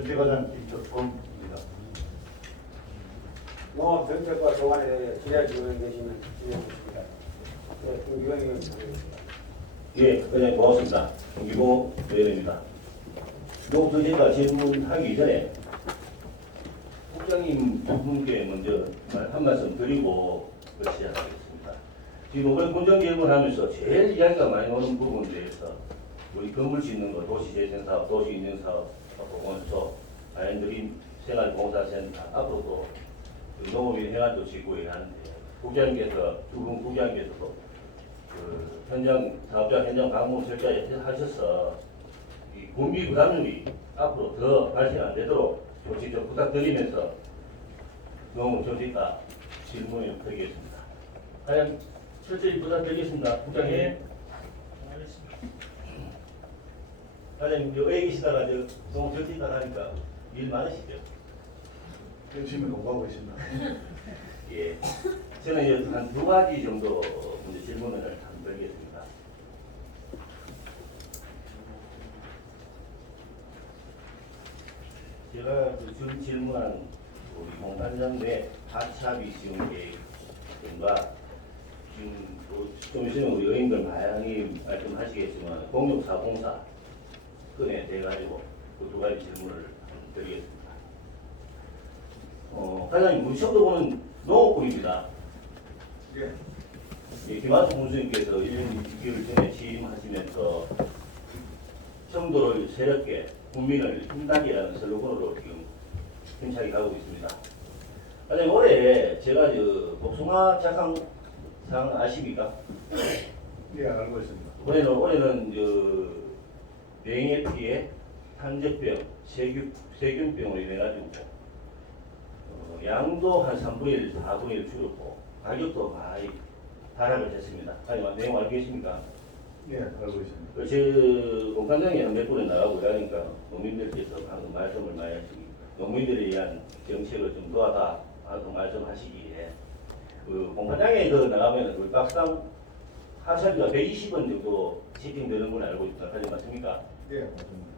정책과장 김철권입니다. 농업정책과 조관에 지뢰지원에 계시는 지뢰주십니다. 네, 김기광 의원 드리겠습니다. 예, 그냥 고맙습니다. 김기봉 의원입니다. 농업정책과 질문하기 전에 국장님 두 분께 먼저 한 말씀 드리고 시작하겠습니다. 지금 이번 군정 질문하면서 제일 이야기가 많이 나오는 부분에 대해서 우리 건물 짓는 거, 도시재생사업, 도시인증사업, 보건소, 자연드림 생활봉사센터, 앞으로도 농업인 행안도 지구에 하는데 국장님께서 두 분 국장님께서도 그 현장 사업자 현장 방문 철저히 하셔서 이 군비 부담률이 앞으로 더 발생 안 되도록 조치 좀 부탁드리면서 농업 정책과 질문을 드리겠습니다. 과연 철저히 부탁드리겠습니다. 국장님. 과장님 여기 계시다가 농업 정책과 하니까 일 많으시죠? 열심히 공부하고 있습니다. 예. 저는 이제 한 두 가지 정도 먼저 질문을 한번 드리겠습니다. 제가 그 질문한 우리 공단장 내 하차비 지원 계획과 지금 좀 있으면 우리 의원들 많이 말씀하시겠지만 공룡사공사 건에 대해 가지고 그 두 가지 질문을 드리겠습니다. 과장님, 우리 처음 보는 농업부입니다. 예. 예, 김한수 군수님께서 1년 6개월 전에 취임하시면서 청도를 새롭게 국민을 힘나게 하는 슬로건으로 지금 힘차게 가고 있습니다. 과장님, 올해 제가 복숭아 착항상 아십니까? 예, 알고 있습니다. 올해는 맹해 피해, 탄저병, 세균병으로 인해가지고 양도 한 3분의 1, 4분의 1 줄었고 가격도 많이 하락을 했습니다. 과장님, 내용 알고 계십니까? 예, 알고 있습니다. 제 공단장이 몇 분에 나가고 그러니까 농민들께서 방금 말씀을 많이 하시기 농민들에 의한 정책을 좀 도와다 방금 말씀하시기에 그 공단장에 나가면 그 박스당 하차비가 120원 정도 집행되는 건 알고 있다. 하지 맞습니까? 예, 맞습니다.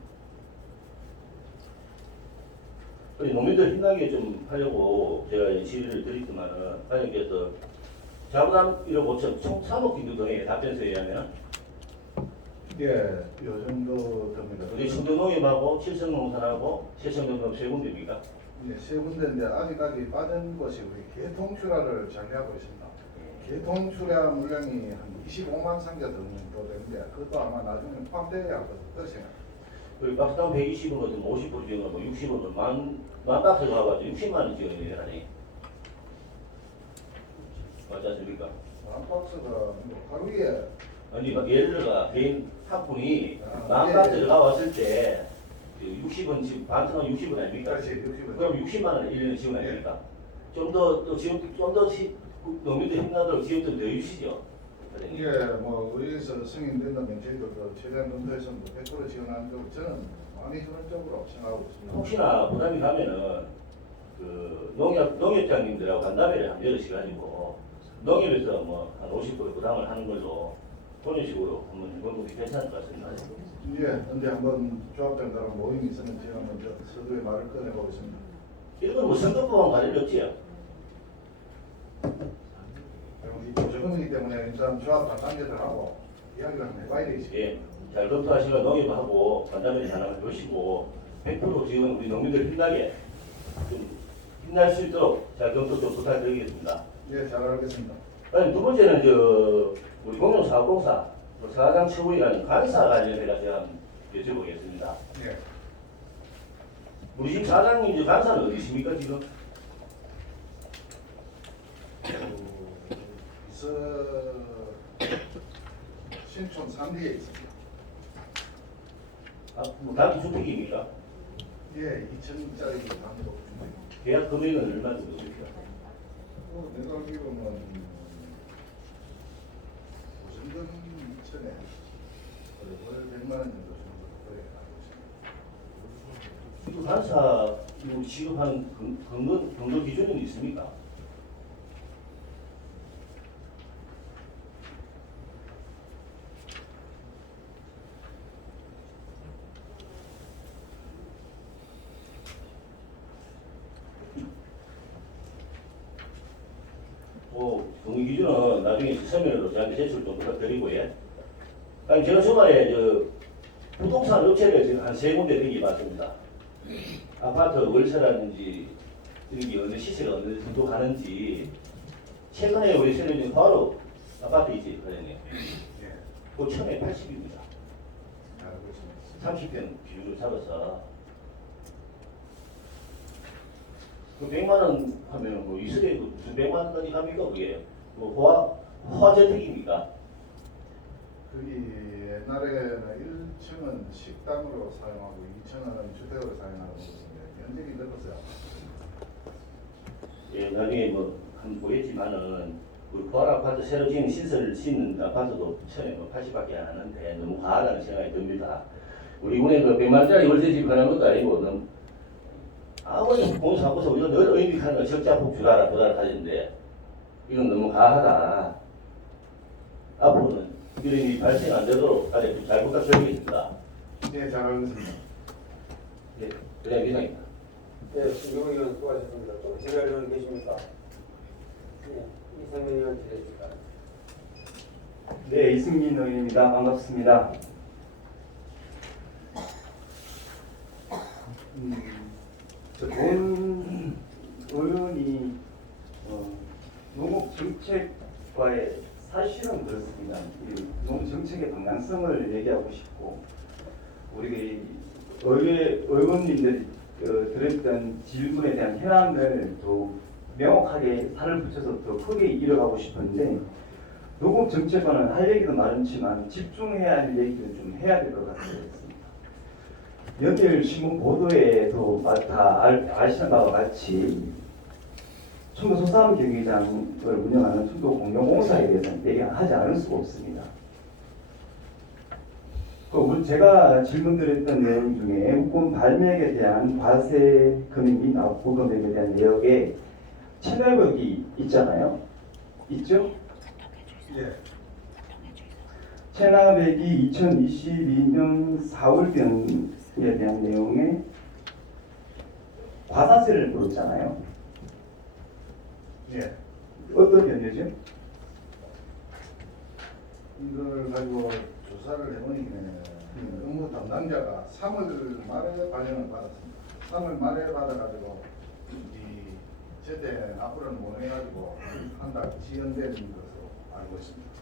농민들 힘나게 좀 하려고 제가 지휘를 드렸지만은 과장님께서 자부담 1억 5천 총 3억 정도 돈에 답변서에 의하면 예, 요 정도 됩니다. 우리 청도농협하고 칠성농산하고 세청농협 세 군데입니까? 예, 세 군데인데 아직까지 빠진 것이 우리 개통출하를 장려하고 있습니다. 개통출하 물량이 한 25만 상자 정도 되는데 그것도 아마 나중에 포함되어야 할 것으로 생각합니다. 그리고 박스당 120원은 50% 지원하고 60원은 만 박스 가가지고 60만 원 지원이 되라니 맞지 않습니까? 한 박스가 뭐 하루에 아니 예를 들어 개인 한 분이 아, 만 예, 박스 예. 들어갔을 때 60원 지금 반스당 60원 아닙니까? 그렇지, 60원. 그럼 60만 원 1년에 지원 아닙니까? 좀더 지원 좀더 농민들 힘나도록 지원 좀 더 해주시죠. 이게 뭐 의회에서 승인된다면 저희도 그 최대한 검토해서 100% 지원하는 쪽으로 저는 많이 그런 쪽으로 생각하고 있습니다. 혹시나 부담이 가면은 그 농협장님들하고 간담회를 한번 열으셔가지고 농협에서 뭐 한 50% 부담을 하는 걸로 그런 식으로 한번 해보는 게 괜찮을 것 같습니다. 예, 근데 한번 조합장들하고 모임이 있으면 제가 먼저 서두에 말을 꺼내보겠습니다. 이런 건 뭐 선거법하고 관련이 없지요. 이 조정이기 때문에 일단 조합 단계들하고 이야기를 한번 해봐야 되겠습니다. 예, 잘 검토하시고 농협하고 간담회 하나 해보시고 100% 지금 우리 농민들 힘나게 좀 힘날 수 있도록 잘 검토 좀 부탁드리겠습니다. 예, 잘 알겠습니다. 두 번째는 우리 공룡사업공사 사장 처우이라는 간사 관련해서 제가 한번 여쭤보겠습니다. 예. 우리 지금 사장님 간사는 어디십니까 지금? 신촌 3리에 있습니다. 뭐 단기 주택입니까? 예, 2층짜리 단독 주택. 계약 금액은 얼마 정도 됩니까? 내가 알기로는 보증금 2천에 월 100만 원 정도 그래 알고 있습니다. 이거 간사 이거 취급하는 근거 기준은 있습니까? 동의 기준은 나중에 서면으로 저한테 제출 좀 부탁드리고, 예. 아니, 제가 주말에 부동산 업체를 지금 한 3군데 등기받습니다. 아파트 월세라든지 이런 게 어느 시세가 어느 정도 가는지 최근에 우리 세례님 바로 아파트 있지, 과장님. 예. 그 1180입니다. 알고 있습니다. 30평 비율을 잡아서 그 100만 원 하면 뭐 이슬에 무슨 100만 원까지 갑니까 그게? 뭐 화재택입니까? 거기 옛날에는 1층은 식당으로 사용하고 2층은 주택으로 사용하는 곳인데 면적이 넓었어요. 예, 나중에 뭐 한번 보겠지만은 우리 부활 아파트 새로 지은 시설 짓는 아파트도 처음에 뭐 80밖에 안 하는데 너무 과하다는 생각이 듭니다. 우리 군에 그 100만짜리 월세집 하는 것도 아니고 너무 아무리 공사하고서 우리가 늘 의미하는 건 적자폭 줄여라 도달을 하는데 이건 너무 과하다. 앞으로는 이런 일이 발생 안 되도록 아주 잘 부탁드리겠습니다. 네, 잘 알겠습니다. 예, 그냥 이상입니다. 네, 김경호 의원 수고하셨습니다. 또 질의할 의원 계십니까? 네, 이상민 의원 드리겠습니다. 네, 이승민 의원입니다. 반갑습니다. 본 의원이 농업 정책과의 사실은 그렇습니다. 이 농업 정책의 방향성을 얘기하고 싶고 우리 의원님들이 드렸던 질문에 대한 현안을 더 명확하게 살을 붙여서 더 크게 이뤄가고 싶은데 농업 정책과는 할 얘기도 많지만 집중해야 할 얘기도 좀 해야 될 것 같습니다. 연일 신문 보도에도 다 아시는 바와 같이 충북 소삼 경기장을 운영하는 충북 공룡공사에 대해서는 얘기하지 않을 수가 없습니다. 제가 질문드렸던 내용 중에 후권 발매액에 대한 과세 금액 및 납부 금액에 대한 내역에 체납액이 있잖아요. 있죠? 예. 체납액이 2022년 4월경에 대한 내용에 과사세를 물었잖아요. 예. 어떤 변제죠? 이걸 가지고 조사를 해보니 업무 담당자가 3월 말에 발령을 받았습니다. 3월 말에 받아가지고 이 제때 납부를 못 해가지고 한 달 지연된 것으로 알고 있습니다.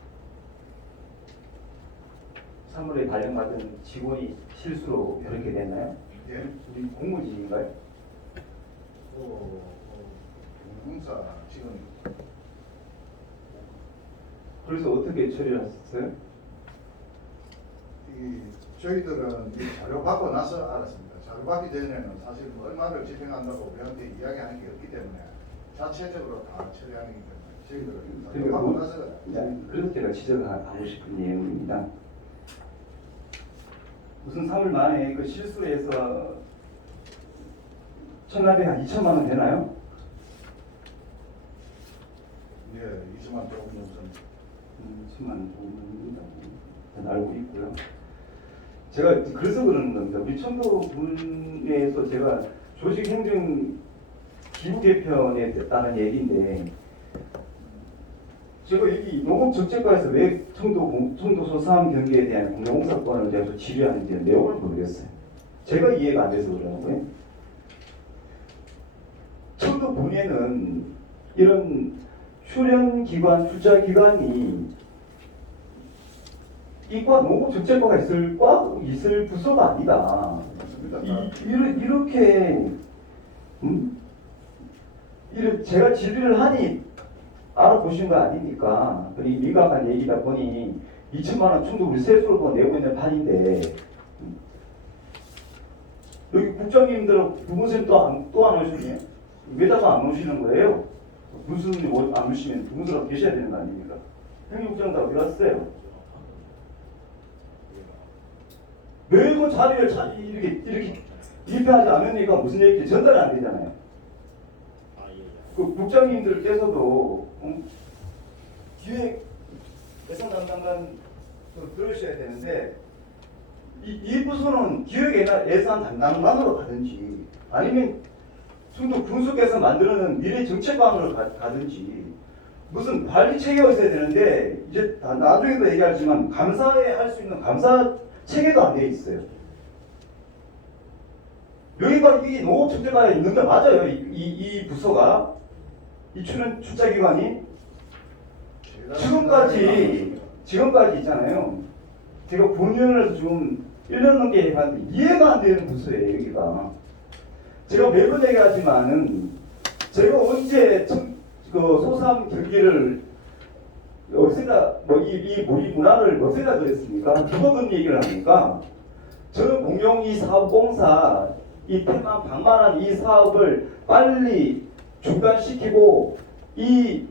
3월에 발령받은 직원이 실수로 그렇게 됐나요? 예. 우리 공무직인가요? 공사 직원입니다. 그래서 어떻게 처리를 하셨어요? 저희들은 이 자료 받고 나서 알았습니다. 자료 받기 전에는 사실 뭐 얼마를 집행한다고 우리한테 이야기하는 게 없기 때문에 자체적으로 다 처리하는 거기 때문에 저희들은 자료 그러니까 받고 나서 그래서 제가 지적하고 싶은 내용입니다. 무슨 3월 만에 그 실수해서 천납에 한 2천만 원 되나요? 예, 2천만 조금 넘습니다. 2천만 원 정도입니다. 저는 알고 있고요. 제가 그래서 그러는 겁니다. 우리 청도군에서 제가 조직행정 기부 개편에 따른 얘기인데 제가 이 농업정책과에서 왜 청도 소삼 경기에 대한 공영공사권을 제가 질의하는지 내용을 모르겠어요. 제가 이해가 안 돼서 그러는 거예요. 청도군에는 이런 출연기관, 투자기관이 이과 농업정책과가 있을 부서가 아니다. 이렇게 제가 질의를 하니 알아보신 거 아닙니까? 이 미각한 얘기다 보니 2천만 원 충도 우리 세수로 내고 있는 판인데 여기 국장님들은 부분세는 또 안 오시네? 왜다가 안 오시는 거예요? 무슨 안 오시면 부분세라도 계셔야 되는 거 아닙니까? 행정국장 다 어디 갔어요? 왜 그 자리를 이렇게 입회하지 않으니까 무슨 얘기인지 전달이 안 되잖아요. 그 국장님들께서도 기획 예산 담당관 들으셔야 되는데 이 부서는 기획 예산 담당관으로 가든지 아니면 충북 군수께서 만들어낸 미래 정책관으로 가든지 무슨 관리 체계가 있어야 되는데 이제 나중에도 얘기하지만 감사에 할 수 있는 감사 체계도 안 돼 있어요. 여기가 이 농업축제가 있는 게 맞아요. 이 부서가 이 출자기관이 지금까지 있잖아요. 제가 본연을 해서 지금 1년 넘게 해봤는데 이해가 안 되는 부서예요, 여기가. 제가 매번 얘기하지만은 제가 언제 그 소삼 경기를 없애다 이 문화를 없애다 그랬습니까? 누가 그런 얘기를 합니까? 저는 공영 이 사업공사 이 폐만 방만한 이 사업을 빨리 중단시키고 이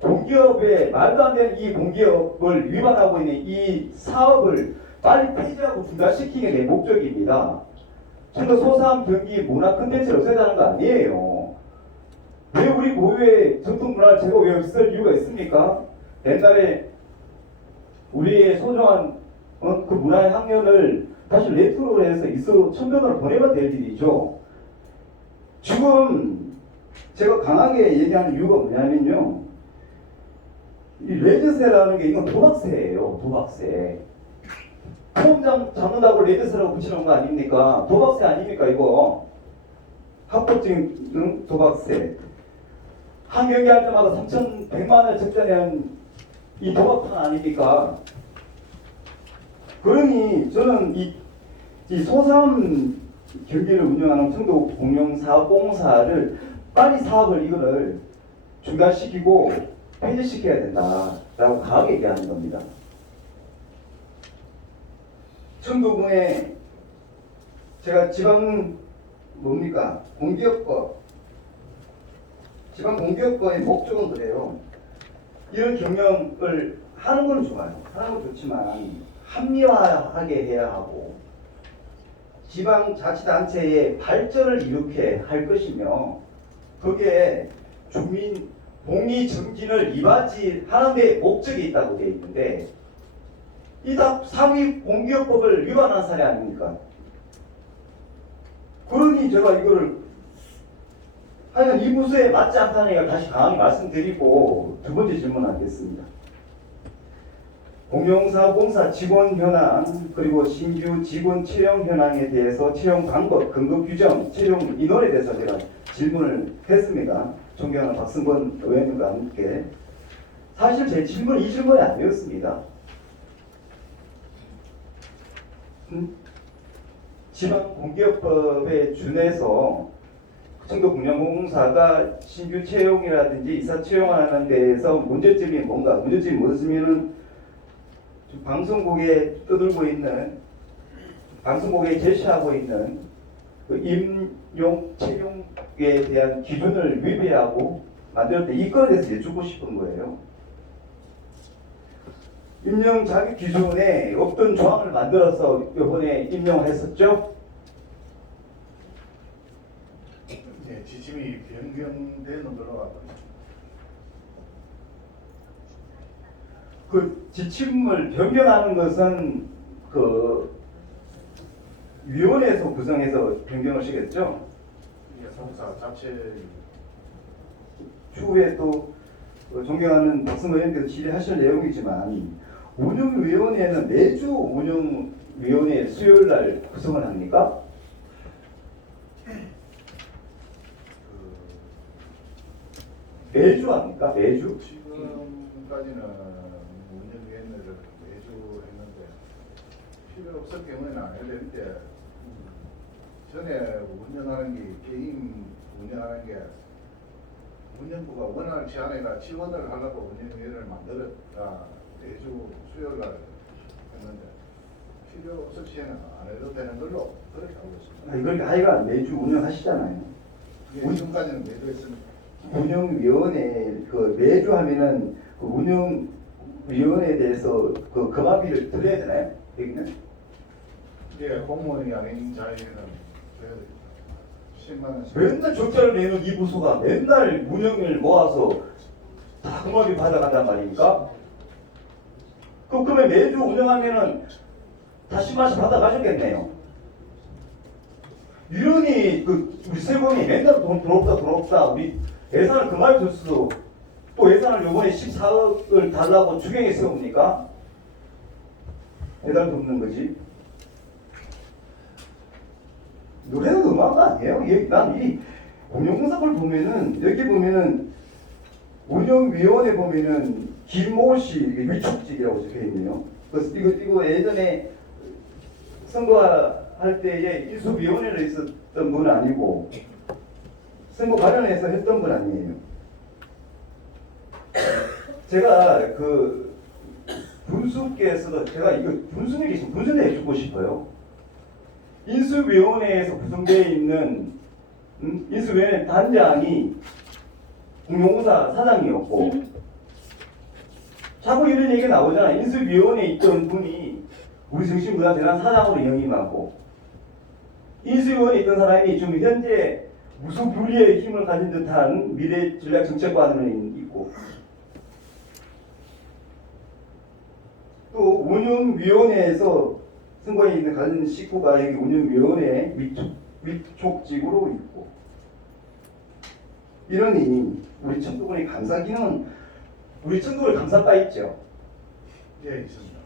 공기업의 말도 안 되는 이 공기업을 위반하고 있는 이 사업을 빨리 폐지하고 중단시키는 게 내 목적입니다. 저는 소삼 경기 문화 콘텐츠를 없애자는 거 아니에요. 왜 우리 고유의 전통 문화를 제가 왜 없앨 이유가 있습니까? 옛날에 우리의 소중한 그 문화의 학년을 다시 레트로로 해서 있어 천변으로 보내면 될 일이죠. 지금 제가 강하게 얘기하는 이유가 뭐냐면요. 이 레드세라는 게 이건 도박세예요. 도박세. 폼 잡는다고 레드세라고 붙이는 거 아닙니까? 도박세 아닙니까 이거? 합법적인 도박세. 한 경기 할 때마다 3,100만 원을 적자내는 이 도박판 아닙니까? 그러니 저는 이 소삼 경기를 운영하는 청도 공영사업공사를 빨리 사업을 이거를 중단시키고 폐지시켜야 된다라고 강하게 얘기하는 겁니다. 청도군에 제가 지방 공기업법 지방 공기업법의 목적은 그래요. 이런 경영을 하는 건 좋아요. 하는 건 좋지만 합리화하게 해야 하고 지방자치단체의 발전을 이렇게 할 것이며 거기에 주민 복리 정진을 이바지하는 데 목적이 있다고 되어 있는데 이 다 상위 공기업법을 위반한 사례 아닙니까? 그러니 제가 이거를 하여간 이 부서에 맞지 않다는 얘기를 다시 강하게 말씀드리고 두 번째 질문하겠습니다. 공영사업공사 직원 현황 그리고 신규 직원 채용 현황에 대해서 채용 방법, 근거 규정, 채용 인원에 대해서 제가 질문을 했습니다. 존경하는 박승권 의원님과 함께. 사실 제 질문은 이 질문이 아니었습니다. 지방공기업법에 준해서 청도공영공사가 신규 채용이라든지 이사 채용하는 데에서 문제점이 뭔가, 문제점이 무엇이면은 방송국에 떠들고 있는, 방송국에 제시하고 있는 그 임용 채용에 대한 기준을 위배하고 만들었는데 이 건에 대해서 여쭙고 싶은 거예요. 임용 자격 기준에 없던 조항을 만들어서 이번에 임명을 했었죠. 네, 지침이 변경되는 걸로 알고 있습니다. 그 지침을 변경하는 것은 그 위원회에서 구성해서 변경을 시켰죠. 이게 성사 자체 추후에 또 존경하는 박승호 의원께서 질의하실 내용이지만 운영위원회는 매주 운영위원회 수요일 날 구성을 합니까? 매주 합니까? 매주? 지금까지는 운영위원회를 매주 했는데 필요 없을 경우에는 안 해야 되는데 전에 운영하는 게 게임 운영하는 게 운영부가 원활치 않으니까 지원을 하려고 운영위원회를 만들었다. 매주 수요일 날 했는데 필요 없을 시에는 안 해도 되는 걸로 그렇게 알고 있습니다. 이걸 하여간 매주 운영하시잖아요. 지금까지는 매주 했습니다. 운영위원회 그 매주 하면은 그 운영위원회에 대해서 그 금화비를 드려야 되나요? 여기는? 예, 공무원이 아닌 자에는 줘야 됩니다. 10만 원씩. 맨날 적자를 내는 이 부서가 맨날 운영을 모아서 다 금화비 받아간단 말입니까? 그러면 매주 운영하면은 다 10만원씩 받아가셨겠네요. 이러니 그 우리 세금이 맨날 돈 들어옵다 우리 예산을 그만히 줬어도 또 예산을 요번에 14억을 달라고 추경해서 옵니까? 배달도 없는 거지. 노래가 너무한 거 아니에요? 난 이 운영공사를 보면은, 여기 보면은, 운영위원회 보면은, 김모 씨, 위촉직이라고 적혀 있네요. 그래서 이거 예전에 선거할 때에 인수위원회를 있었던 분 아니고, 선거 관련해서 했던 분 아니에요. 제가 그 분수께서도 제가 이거 분수에 계신 분수내 해주고 싶어요. 인수위원회에서 구성되어 있는 인수위원회 단장이 공용공사 사장이었고 자꾸 이런 얘기가 나오잖아. 인수위원회에 있던 분이 우리 정신문화재단 사장으로 영임하고 인수위원회에 있던 사람이 지금 현재 무소불위의 힘을 가진 듯한 미래전략정책관은 있고 또 운영위원회에서 선거에 있는 가진 식구가 여기 운영위원회 위촉직으로 있고 이러니 우리 청도군의 감사기능은 우리 청도군 감사과 있죠. 예, 있습니다.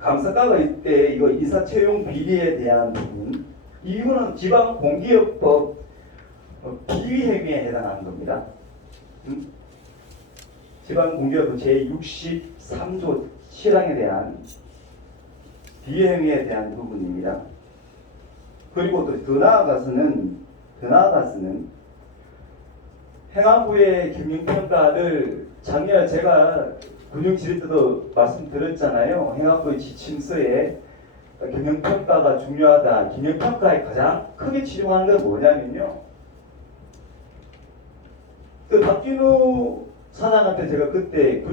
감사과가 있대 이거 인사채용 비리에 대한 부분 이거는 지방공기업법 비위행위에 해당하는 겁니다. 지방공기업법 제63조 7항에 대한 비위행위에 대한 부분입니다. 그리고 또 더 나아가서는 행안부의 경영평가를 작년 제가 금융지리 때도 말씀드렸잖아요. 행안부의 지침서에 경영평가가 중요하다. 경영평가에 가장 크게 치중하는 건 뭐냐면요. 그 박진우 사장한테 제가 그때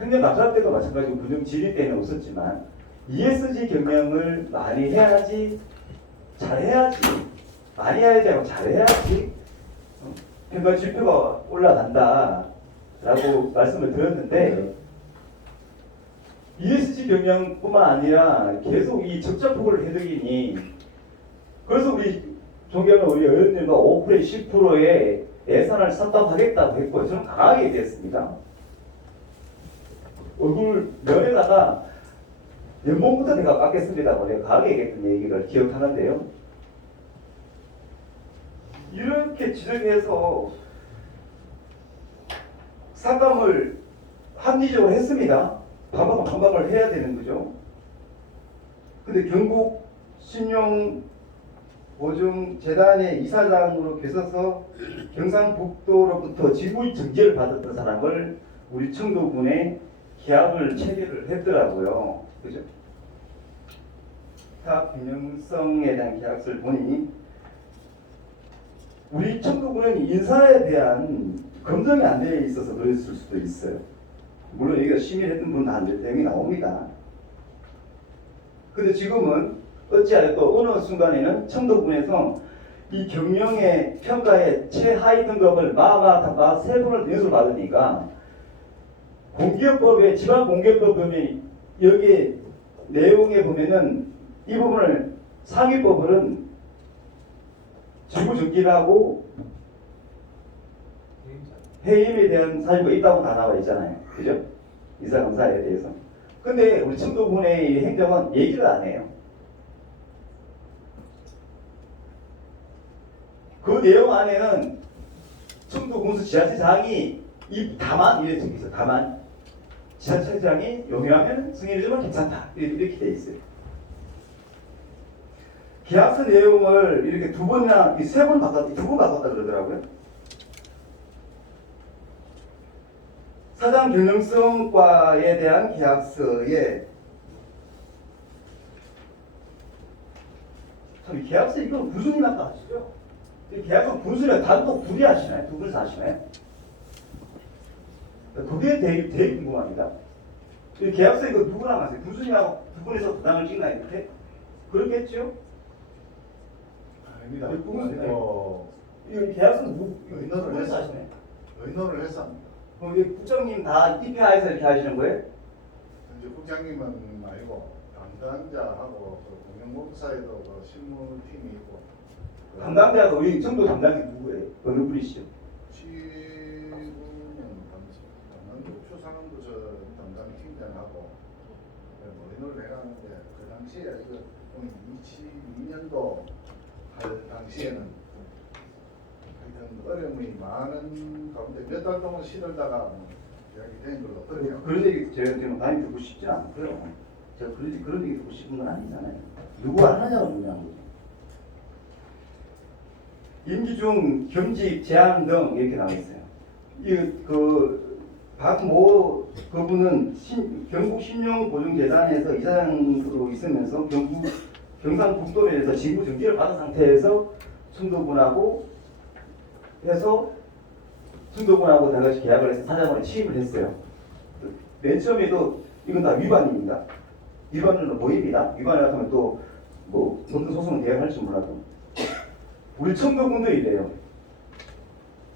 행정감사 때도 마찬가지고 금융지리 때는 없었지만 ESG 경영을 많이 해야지 잘해야지 많이 해야지 하고 잘해야지 평가 지표가 올라간다 라고 말씀을 드렸는데 ESG 경영뿐만 아니라 계속 이 적자폭을 해득이니 그래서 우리 존경하는 우리 의원님과 5%에 10%의 예산을 삭감하겠다고 했고 저는 강하게 얘기했습니다. 얼굴 면에다가 연봉부터 내가 깎겠습니다고 내가 강하게 얘기했던 얘기를 기억하는데요. 이렇게 지적해서 삭감을 합리적으로 했습니다. 반박을 해야 되는 거죠. 근데 경북 신용보증재단의 이사장으로 계셔서 경상북도로부터 직무의 정지를 받았던 사람을 우리 청도군에 계약을 체결을 했더라고요. 그죠? 사업 균형성에 대한 계약서를 보니 우리 청도군은 인사에 대한 검증이 안 되어 있어서 그랬을 수도 있어요. 물론 여기가 시민했던 분은 안 내용이 나옵니다. 근데 지금은 어찌하여도 어느 순간에는 청도군에서 이 경영의 평가의 최하위 등급을 세 분을 연수를 받으니까 공기업법에 지방공기업법 보면 여기 내용에 보면은 이 부분을 상위법은 지구정기라고 해임에 대한 사유가 있다고 다 나와 있잖아요. 그죠? 이사감사에 대해서. 근데 우리 청도군의 행정은 얘기를 안 해요. 그 내용 안에는 청도군수 지자체장이 이 다만 이렇게 적혀 있어요. 다만 지자체장이 용이하면 승인을 주면 괜찮다. 이렇게 돼 있어요. 계약서 내용을 이렇게 두 번 바꿨다 그러더라고요. 사장 경영성과에 대한 계약서에 참 계약서 이거 무슨 아까 하시죠? 이 계약서 분수를 단독 둘이 하시나요? 두 분이서 하시나요? 그게 되게 궁금합니다. 이 계약서 이거 누구랑 하세요? 분수님하고 두 분이서 부담을 찍나요? 이렇게? 그렇겠죠? 아닙니다. 이거 계약서는 의논을 누구에서 해서 하시나요? 의논을 해서 합니다. 그럼 이 국장님 다 DPI에서 이렇게 하시는 거예요? 이제 국장님은 말고 담당자하고 그 공영공사에도 그 실무팀이 있고 담당자가 우리 청도 담당이 누구예요? 어느 분이시죠? 지금 농축산업부 저 담당 팀장하고 논의를 해가는데 그 당시에 이거 22년도 할 당시에는 하여튼 어려움이 많은 가운데 몇 달 동안 시들다가 이야기 된 걸로 그렇게 그런 얘기 제가 지금 많이 듣고 싶지 않고요. 제가 그런 얘기 듣고 싶은 건 아니잖아요. 누가 하냐고 묻는 거죠. 임기 중 겸직 제한 등 이렇게 나와 있어요. 박모 그분은 경북 신용보증재단에서 이사장으로 있으면서 경상북도면에서 직무 정지를 받은 상태에서 충도군하고 내가 계약을 해서 사장으로 취임을 했어요. 맨 처음에도 이건 다 위반입니다. 위반은 모입니다. 위반을 하면 또 뭐 어떤 소송은 대응할지 몰라도 우리 청도군도 이래요.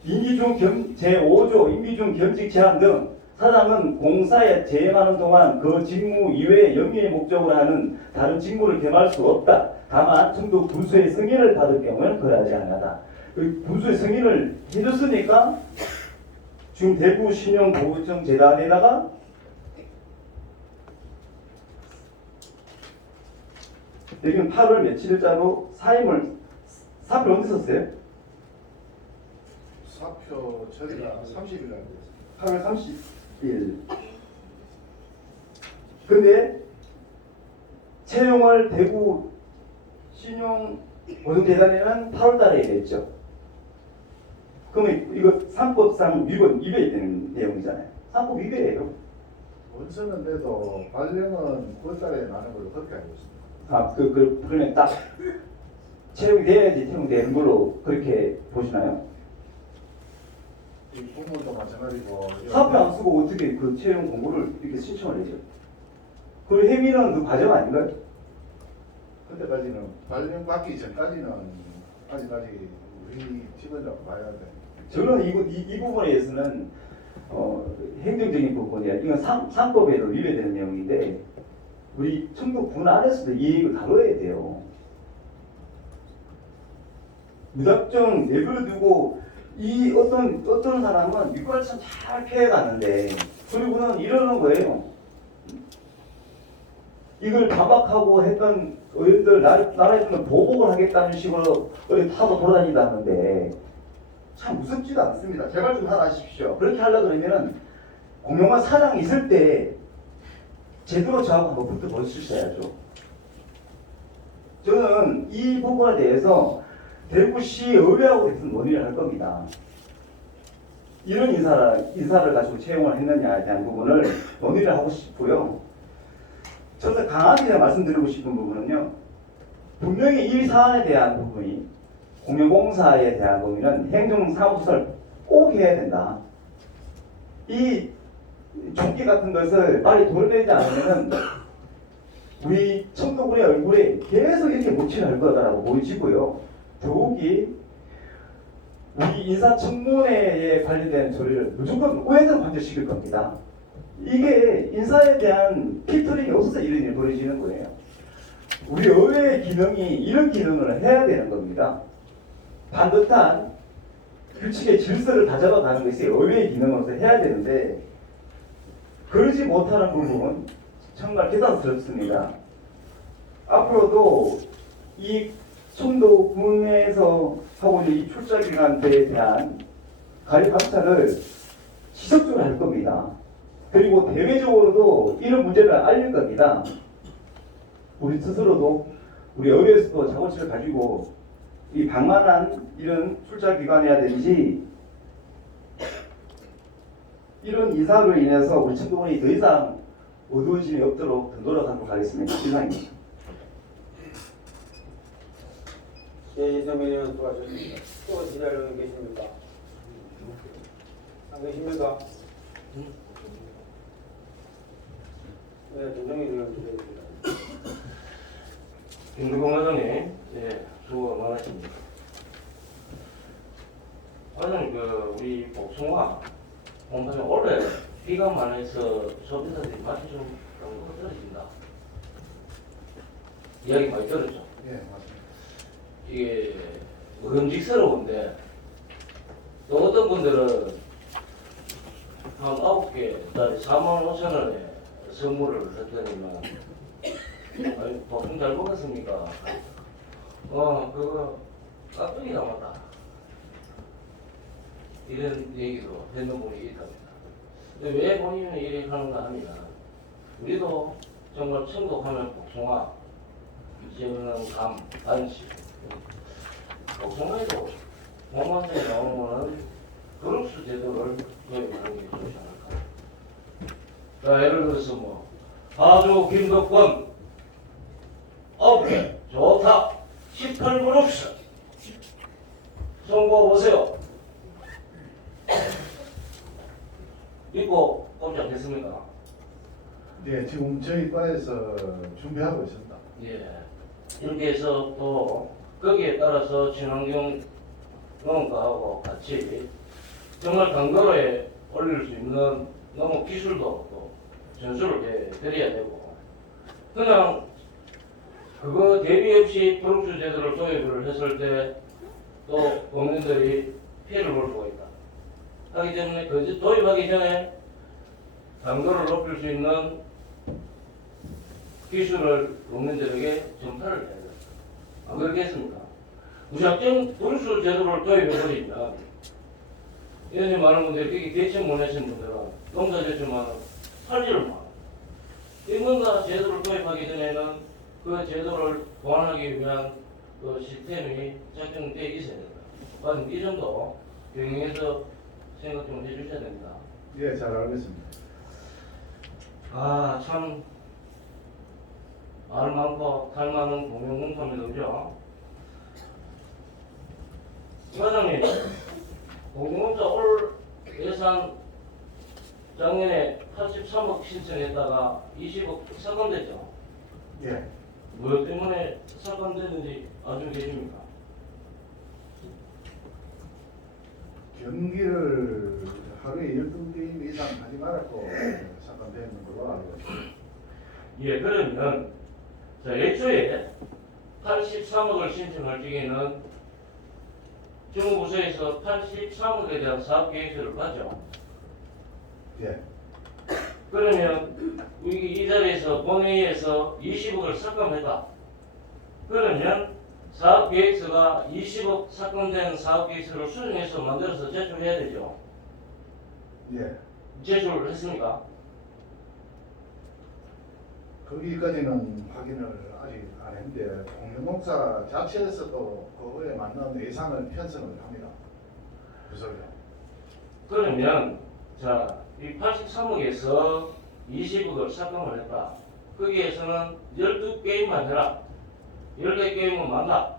임기중 제5조 임기중 겸직 제한 등 사장은 공사에 재임하는 동안 그 직무 이외에 영위의 목적으로 하는 다른 직무를 겸할 수 없다. 다만 청도 군수의 승인을 받을 경우는 그러하지 않는다. 군수의 승인을 해줬으니까 지금 대구 신용보증 재단에다가 여기는 8월 며칠자로 사표 언제 썼어요? 사표 처리가 30일 날 됐습니다. 8월 30일. 근데 채용을 대구 신용보증재단에는 8월 달에 됐죠. 그러면 이거 상법상 위배되는 내용이잖아요. 상법 위배예요. 원서는 내도 발령은 9월달에 나는 걸로 그렇게 알고 있습니다. 그러면 딱 채용이 돼야지 채용되는 걸로 그렇게 보시나요? 이 부분도 마찬가지고 사표 안 쓰고 어떻게 그 채용 공고를 이렇게 신청을 하죠? 그 행위는 그 과정 아닌가요? 그때까지는 발령 받기 전까지는 아직까지 우리 직원이라고 봐야 돼. 저는 이 부분에 대해서는 행정적인 부분이야. 이건 상법에도 위배되는 내용인데 우리 청도군 안에서도 이 얘기를 다뤄야 돼요. 무작정 내버려두고 이 어떤 사람은 이걸 참 잘 피해가는데 그리고는 이러는 거예요. 이걸 반박하고 했던 의원들 나라에서는 보복을 하겠다는 식으로 어디 타고 돌아다닌다는데 참 무섭지도 않습니다. 제발 좀 하라 하십시오. 그렇게 하려고 그러면은 공영화 사장이 있을 때 제대로 저하고 한번 붙어보셨어야죠. 저는 이 부분에 대해서 대구시 의회하고 계속 논의를 할 겁니다. 이런 인사를 가지고 채용을 했느냐에 대한 부분을 논의를 하고 싶고요. 저는 강하게 말씀드리고 싶은 부분은요. 분명히 이 사안에 대한 부분이 공영공사에 대한 부분은 행정사무소를 꼭 해야 된다. 이 조끼 같은 것을 빨리 돌려내지 않으면 우리 청도군의 얼굴에 계속 이렇게 묻히를 할 거다라고 보이시고요. 더욱이 우리 인사청문회에 관련된 소리를 무조건 우회전 관절시킬 겁니다. 이게 인사에 대한 필터링이 없어서 이런 일이 벌어지는 거예요. 우리 의회의 기능이 이런 기능을 해야 되는 겁니다. 반듯한 규칙의 질서를 다잡아가는 것이 의회의 기능으로서 해야 되는데 그러지 못하는 부분은 정말 개탄스럽습니다. 앞으로도 이 청도군에서 하고 있는 이 출자기관들에 대한 가입 감찰을 지속적으로 할 겁니다. 그리고 대외적으로도 이런 문제를 알릴 겁니다. 우리 스스로도 우리 의회에서도 자고치를 가지고 이 방만한 이런 출자기관이라든지 이런 인사로 인해서 우리 청도군이 더 이상 어두워짐이 없도록 노력하도록 하겠습니다. 이상입니다. 예, 이성민 의원 수고하셨습니다. 또 지랄하고 계십니까? 안 계십니까? 네, 조정희 의원 주시겠습니다. 김두공 회장님, 수고 많으십니다. 회장님, 우리 복숭아 공사는 올해 비가 많아서 소비자들이 맛이 좀 떨어진다. 이야기 많이 들었죠. 예, 맞습니다. 이게 먹음직스러운데 또 어떤 분들은 한 9개짜리 45,000원에 선물을 했더니만 아니 보통 잘 먹었습니까? 그거 깍두기 남았다 이런 얘기도 했는 분이 있답니다. 근데 왜 본인은 이렇게 하는가 하면 우리도 정말 청독하면 복숭아 이제는 감, 단식 복숭아에도 공무원장에 나오는 거는 그룹수 제도를 도입하는 게 좋지 않을까. 자, 예를 들어서 뭐 하주 김덕권 9개 좋다 18그룹수 선거 보세요. 믿고 꼼짝 했습니까? 예, 지금 저희 과에서 준비하고 있습니다. 예. 이렇게 해서 또 거기에 따라서 친환경 농가하고 같이 정말 강도로에 올릴 수 있는 농업 기술도 또 전수를 해드려야 되고 그냥 그거 대비 없이 브룩스 제도를 도입을 했을 때 또 국민들이 피해를 볼 수가 있다. 하기 때문에 그 도입하기 전에 강도를 높일 수 있는 기술을 국민들에게 전파를 해야 된다. 안 그렇겠습니까? 무작정 브룩스 제도를 도입해버리면 이런 많은 분들이 거기 대책 못 내신 분들은 농사지지만 살지를 마. 이 뭔가 제도를 도입하기 전에는 그 제도를 보완하기 위한 그 시스템이 작동되어 있어야 된다. 과연 이 정도 경영에서 생각 좀 해주셔야 됩니다. 예, 잘 알겠습니다. 아, 참, 말 많고 탈 많은 공영공사입니다. 그죠? 과장님, 공영공사 올 예산 작년에 83억 신청했다가 20억 삭감됐죠? 예, 뭐 때문에 삭감됐는지 알고 계십니까? 경기를 하루에 12게임 이상 하지 말았고 삭감되는 걸로 알고 있습니다. 예, 그러면 자, 애초에 83억을 신청할 적에는 정부부서에서 83억에 대한 사업 계획서를 받죠. 예, 그러면 이 자리에서 본회의에서 20억을 삭감했다. 그러면 사업 계획서가 20억 삭감된 사업 계획서를 수정해서 만들어서 제출해야 되죠. 예. 제출을 했습니까? 거기까지는 확인을 아직 안 했는데 공영공사 자체에서도 그거에 맞는 예산을 편성을 합니다. 부서죠. 그러면 자, 이 83억에서 20억을 삭감을 했다. 거기에서는 12게임만 해라. 14게임은 만다.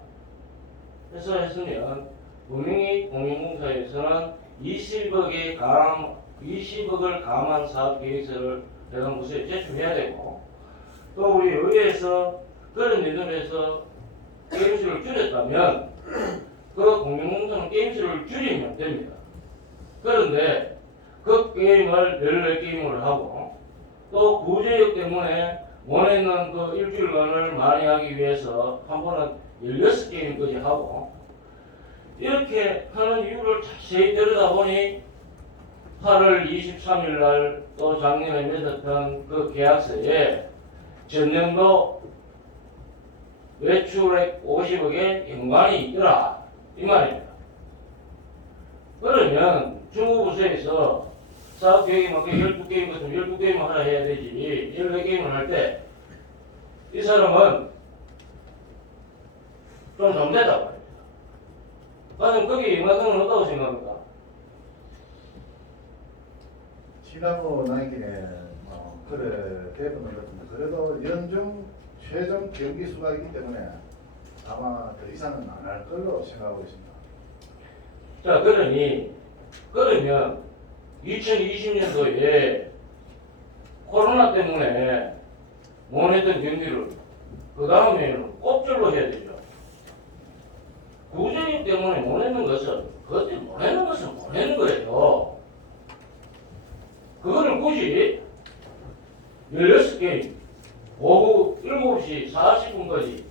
해서 했으면 분명히 공영공사에서는 20억을 감한 사업 계획서를 해당 부서에 제출해야 되고 또 우리 의회에서 그런 내용에서 게임수를 줄였다면 그 공영공사는 게임수를 줄이면 됩니다. 그런데 그 게임을 14게임을 하고 또 구제역 때문에 원했는 그 일주일간을 만회하기 위해서 한 번은 16게임까지 하고 이렇게 하는 이유를 자세히 들여다보니 8월 23일 날 또 작년에 맺었던 그 계약서에 전년도 매출액 50억의 연관이 있더라 이 말입니다. 그러면 중국부서에서 사업 계획이 맞게 12게임 같으면 12게임을 하나 해야 되지 14게임을 할 때 이 사람은 좀 잘못됐다고 말입니다. 과연 거기에 연관성은 없다고 생각합니까? 지난번 나이기에 그래 대부분 그렇습니다. 그래도 연중 최종 경기 수가 있기 때문에 아마 더 이상은 안 할 걸로 생각하고 있습니다. 자, 그러면 2020년도에 코로나 때문에 못 했던 경기를 그 다음에는 꼽절로 해야 되죠. 구제역 때문에 못 했는 것은 그때 못 했는 것은 못 했는 거예요. 그거는 굳이 16게임 오후 7시 40분까지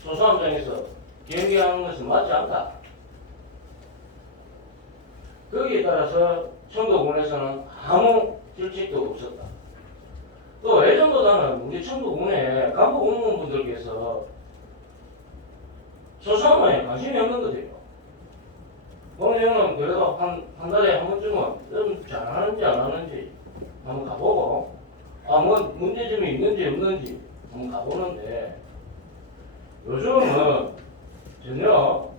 소수암장에서 경기하는 것은 맞지 않다. 거기에 따라서 청도군에서는 아무 실책도 없었다. 또 예전보다는 우리 청도군의 간부 공무원분들께서 소상화에 관심이 없는 거죠. 공무원은 그래도 한 달에 한 번쯤은 좀 잘하는지 안 하는지 한번 가보고 뭐 문제점이 있는지 없는지 한번 가보는데 요즘은 전혀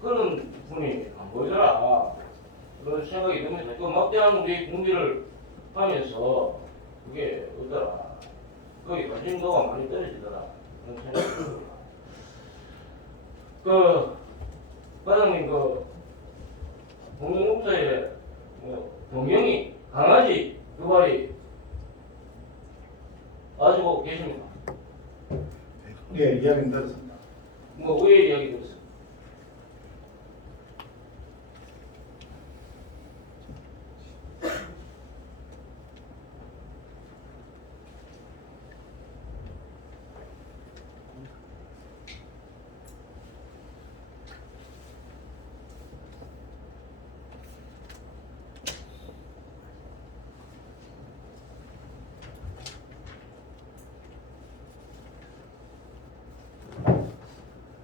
그런 분이 안 보이더라. 그런 생각이 듭니다. 그 막대한 우리 군비를 하면서 그게 없더라. 거기 관심도가 많이 떨어지더라. 그런 생각이 듭니다. 과장님, 공공업소에 동명이 강아지 두 마리 가지고 계십니다. 예, 이야기는 들었습니다. 왜 이야기 들었어요?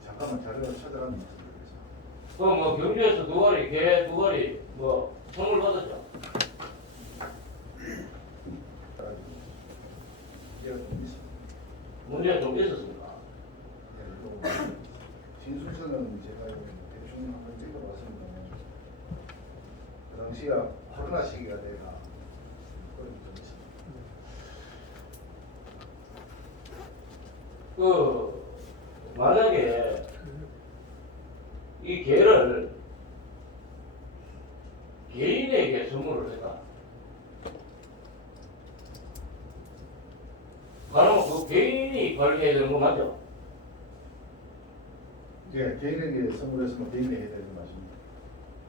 잠깐만 자료를 찾아가는 말씀드리겠습니다. 경주에서 두 마리, 개 두 마리, 선물 받았죠? 이해가 좀 있습니다. 문제가 좀 있었습니다. 예, 또 진술서는 제가 대충 한번 찍어봤습니다. 그 당시에 코로나 시기가 돼가 그런 좀 있습니다. 만약에 이 개를 개인에게 선물을 했다. 그러면 그 개인이 관리해야 되는 거 맞죠? 예, 개인에게 선물했으면 개인이 해야 되는 거 맞습니다.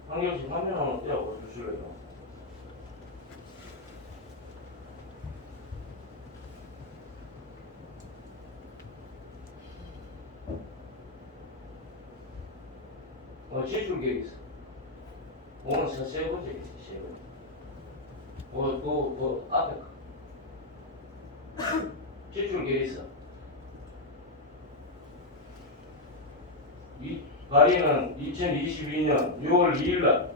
한경씨 화면 한번 떼어 주실래요? 지출 계획 있어. 오늘 세 번째 있어, 세 번째. 그 앞에 거. 지출 계획 있어. 이 발의는 2022년 6월 2일 날.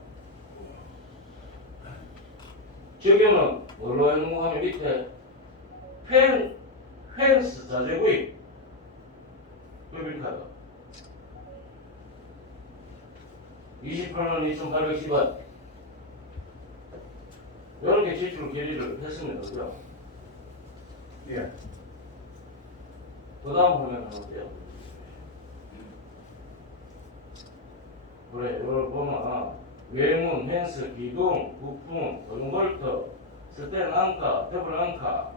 적용은 뭘로 했는가 하면 밑에 펜스 자재구입 법일카드 28만 2,810원 이렇게 지출 결의를 했습니다. 그죠? 예. 그 다음 화면 한번 떼어 그래, 이걸 보면 외문, 펜스, 기둥, 부품, 등볼트, 스텐 앙카, 테블 앙카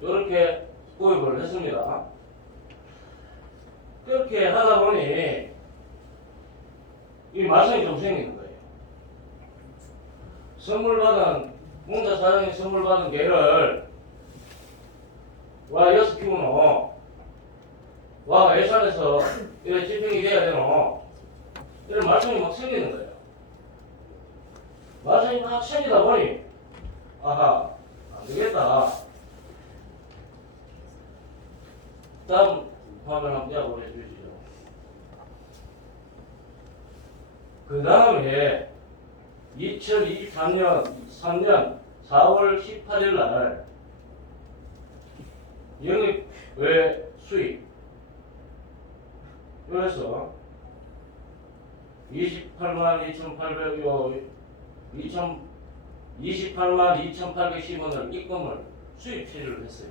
이렇게 구입을 했습니다. 그렇게 하다 보니 이 마성이 좀 생기는 거예요. 공사 사장이 선물 받은 개를 와 여섯 키우노 와 예산에서 이래 집행이 돼야 되노 이런 말씀이 막 생기는 거예요. 말씀이 막 생기다 보니 아하 안 되겠다. 다음 화면 한번 띄워보내 주시죠. 그 다음에 2023년 4월 18일 날 영업외 수익 그래서 28만 2,810원을 입금을 수입 처리를 했어요.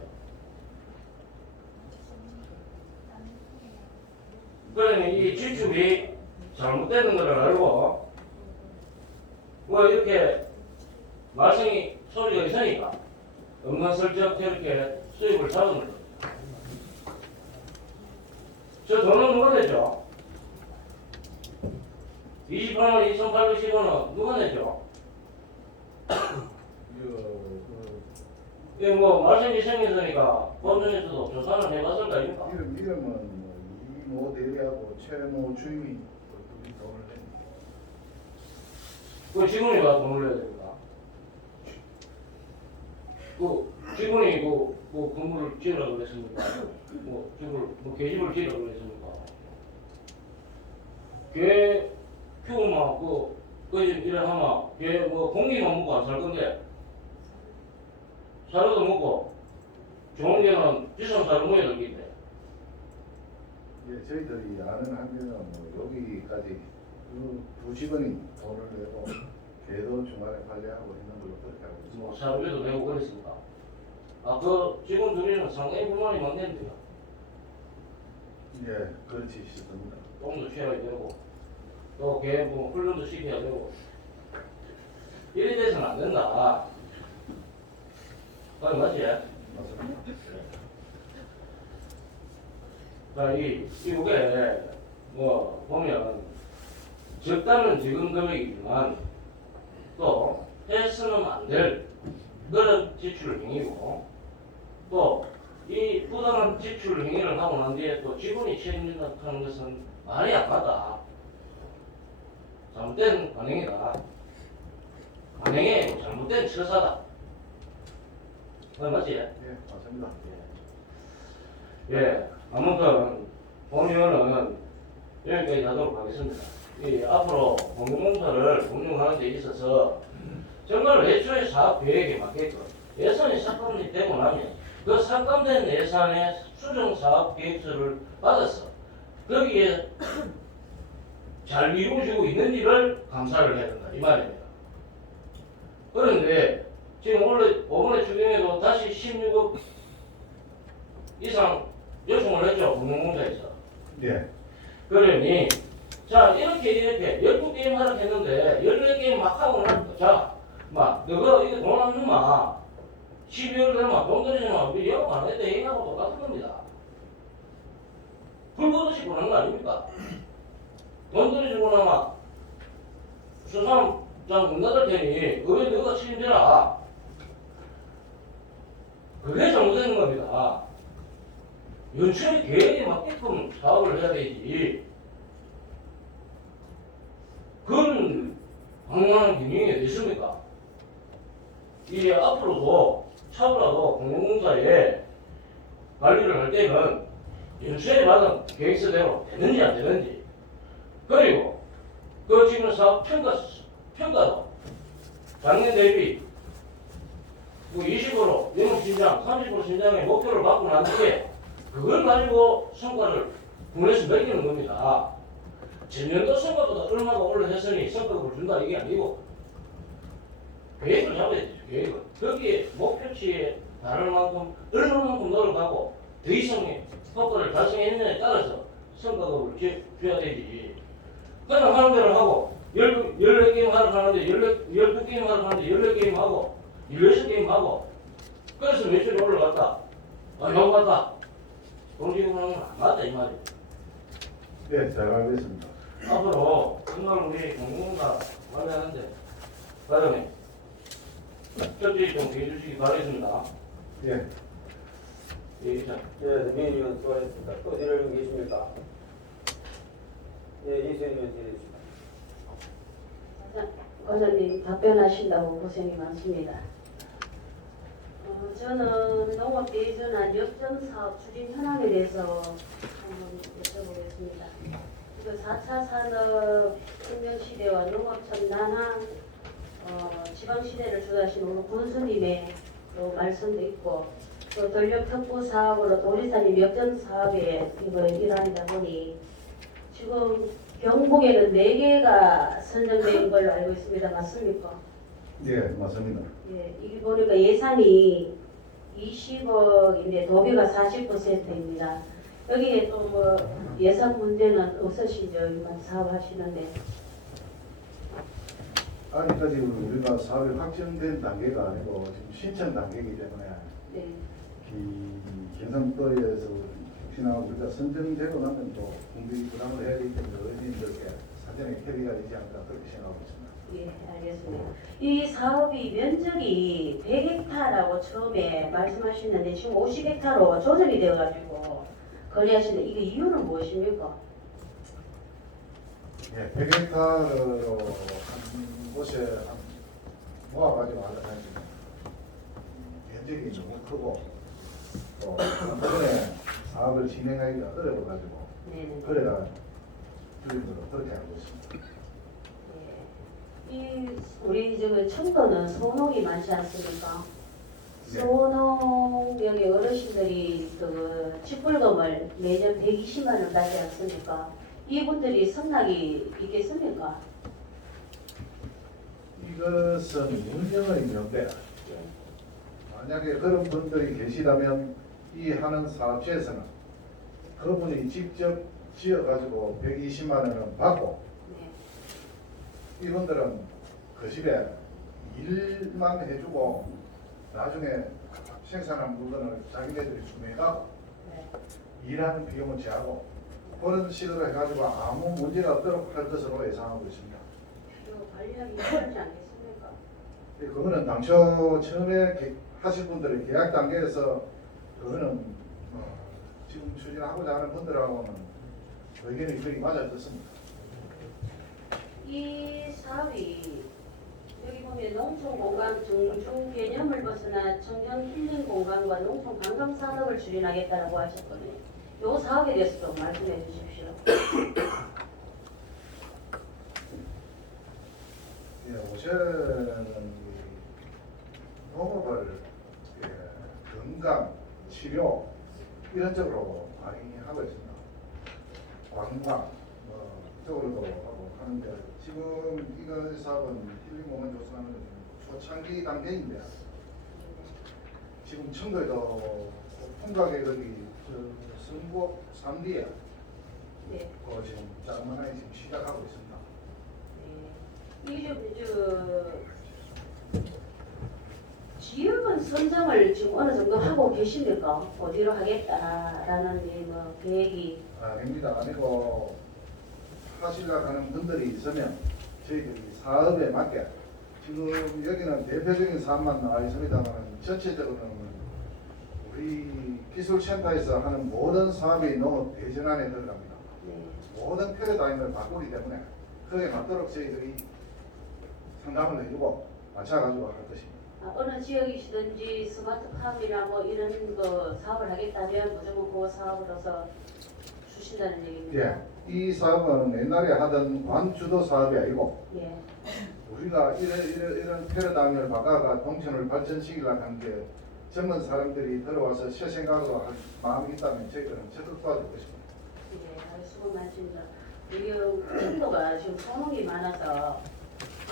그러니 이 지출이 잘못되는 것을 알고 이렇게 말썽이 소리가 있으니까 은근슬쩍 이렇게 수입을 잡은 거죠. 저 돈은 누가 냈죠? 28만 2,810원은 누가 냈죠? 이게 말썽이 생겼으니까 법정에서도 조사를 해봤을 거 아닙니까? 이름은 이모 대리하고 최모 주임이 둘이 돈을 냅니다. 그 직원이 와 돈을 내야 됩니까? 그 직원이 뭐 건물을 지으라고 그랬습니까? 뭐 집을 뭐 계집을 지으라고 그랬습니까? 걔 키우면 그 일을 하면 걔 뭐 공기만 먹고 안 살 건데 사료도 먹고 좋은 게는 비싼 사료 먹어야 될 건데. 예, 저희들이 아는 한계는 뭐 여기까지 그 두 직원이 돈을 내고 걔도 중간에 관리하고 있는 걸로 그렇게 알고 있습니다. 뭐 사료비도 내고 그랬습니까? 아, 그 직원 둘이는 상당히 불만이 많겠는데요. 예, 그렇지 싶습니다. 똥도 취해야 되고, 또 걔 뭐 훈련도 시켜야 되고, 이래 돼서는 안 된다. 그게 맞지? 맞습니다. 자, 이게 뭐 보면 적다는 적은 금액이지만 또 해서는 안 될 그런 지출 행위고, 또 이 부당한 지출 행위를 하고 난 뒤에 또 직원이 책임진다 하는 것은 말이 안 맞다. 잘못된 관행이다. 관행에 잘못된 처사다. 그거 맞지? 예, 맞습니다. 예, 아무튼 본의원은 여기까지 하도록 하겠습니다. 이 앞으로 공공공사를 운영하는 데 있어서 정말 애초에 사업 계획에 맞게끔 예산이 삭감이 되고 나면 그 삭감된 예산의 수정 사업 계획서를 받아서 거기에 잘 이루어지고 있는지를 감사를 해야 된다 이 말입니다. 그런데 지금 원래 5번에 추경에도 다시 16억 이상 요청을 했죠 공공공사에서. 예, 그러니 자 이렇게 12게임 하라 했는데 14게임 막 하고 나니까 자막 너가 이거 돈 안 주마 12월 되면 돈 들이지만 우리 영업 안 했다 얘기하고 똑같은 겁니다. 불거듯이 보는 거 아닙니까? 돈 들이주고 나면 수사장 문 닫을 테니 그게 너가 책임져라. 그게 잘못된 겁니다. 연초에 계획에 맞게끔 사업을 해야 되지. 그런 방만한 기능이 어디 있습니까? 이게 앞으로도 차후라도 공공공사에 관리를 할 때는 연초에 받은 계획서대로 되는지 안 되는지, 그리고 그 지금 사업 평가도 작년 대비 뭐 20% 영업 신장, 30% 신장의 목표를 받고 난 뒤에 그걸 가지고 성과를 분해서 매기는 겁니다. 전년도 성과보다 얼마가 올라했으니 성과급을 준다 이게 아니고 계획을 잡아야 되죠. 계획을. 거기에 목표치에 달할 만큼 얼마만큼 노력하고 더 이상의 효과를 달성했느냐에 따라서 성과급을 줘야 되지. 그냥 하는 대로 하고 14게임 하러 가는데 12게임 하러 가는데 14게임 하고 16게임 하고 그래서 매출이 올라갔다. 아, 형 같다. 돈 지금 하는 건 안 맞다 이 말이에요. 예, 잘 알고 있습니다. 앞으로 정말 우리 공공사 관리하는데 과정에 철저히 좀 해주시기 바라겠습니다. 예, 예, 이상. 예, 민희 의원 수고하셨습니다. 또 질의하는 분 계십니까? 예, 이수연 의원 질의해주십시오. 과장님 답변하신다고 고생이 많습니다. 저는 농업대전환 역전사업 추진 현황에 대해서 한번 여쭤보겠습니다. 그 4차 산업혁명시대와 농업첨단화 지방시대를 주도하신 우리 군수님의 또 말씀도 있고 또 전력특구 사업으로 도리사님 역전사업에 이거 일하다 보니 지금 경북에는 4개가 선정된 걸로 알고 있습니다. 맞습니까? 예, 맞습니다. 예, 이게 보니까 예산이 20억인데 도비가 40%입니다. 여기에 또 뭐 예산 문제는 없으시죠? 이만 사업하시는데. 아직까지 우리가 사업이 확정된 단계가 아니고 지금 신청 단계이기 때문에 네. 경상도에서 혹시나 우리가 선정되고 나면 또 공비 부담을 해야 되기 때문에 의원님들께 사전에 협의가 되지 않을까 그렇게 생각하고 있습니다. 예, 알겠습니다. 이 사업이 면적이 100헥타라고 처음에 말씀하셨는데 지금 50헥타로 조정이 되어가지고 거래하시는 이게 이유는 무엇입니까? 예, 100헥타르로 한 곳에 한 모아가지고 하려면 면적이 너무 크고 또 한 번에 사업을 진행하기가 어려워가지고 네네. 그래가 주민들은 그렇게 알고 있습니다. 예. 이 우리 저 청도는 소농이 많지 않습니까? 네. 소농 여기 어르신들이 그 직불금을 매년 120만 원 따지 않습니까? 이분들이 성락이 있겠습니까? 이것은 문제가 있는데 만약에 그런 분들이 계시다면 이 하는 사업체에서는 그분이 직접 지어가지고 120만 원을 받고 네. 이분들은 그 집에 일만 해주고 나중에 생산한 물건을 자기네들이 구매하고 네. 일하는 비용을 제하고 그런 식으로 해가지고 아무 문제가 없도록 할 것으로 예상하고 있습니다. 이거 관리하기 힘들지 않겠습니까? 그거는 당초 처음에 하실 분들이 계약 단계에서 그거는 지금 추진하고자 하는 분들하고는 의견이 거의 맞아졌습니다. 이 사업이 여기 보면 농촌 공간 중중 개념을 벗어나 청년 힐링 공간과 농촌 관광 산업을 추진하겠다라고 하셨거든요. 이 사업에 대해서 좀 말씀해 주십시오. 예, 우선은 이 농업을 건강, 치료 이런 쪽으로 많이 하고 있습니다. 관광 쪽으로도 하고 하는데 지금 이거 사업은 힐링공원 조성하는 건 초창기 단계인데 지금 청도에도 풍각에 거기 성북 3D에 네. 지금 자그마하게 지금 시작하고 있습니다. 네. 이게 지역은 선정을 지금 어느 정도 하고 계십니까? 어디로 하겠다라는 뭐 계획이. 아닙니다. 아니고 하시려고 하는 분들이 있으면 저희들이 사업에 맞게 지금 여기는 대표적인 사업만 나와 있습니다만 전체적으로는 우리 기술센터에서 하는 모든 사업이 농업 대전 안에 들어갑니다. 네. 모든 패러다임을 바꾸기 때문에 그에 맞도록 저희들이 상담을 해주고 맞춰가지고 할 것입니다. 어느 지역이시든지 스마트팜이나 뭐 이런 거 사업을 하겠다면 무조건 그 사업으로서 주신다는 얘기입니다. 예, 이 사업은 옛날에 하던 관주도 사업이 아니고 예. 우리가 이런 패러다임을 바꿔가 농촌을 발전시키려고 하는 게 젊은 사람들이 들어와서 새 생각으로 할 마음이 있다면 저희들은 적극 도와줄 것입니다. 예, 수고 많습니다. 우리 청도가 지금 소농이 많아서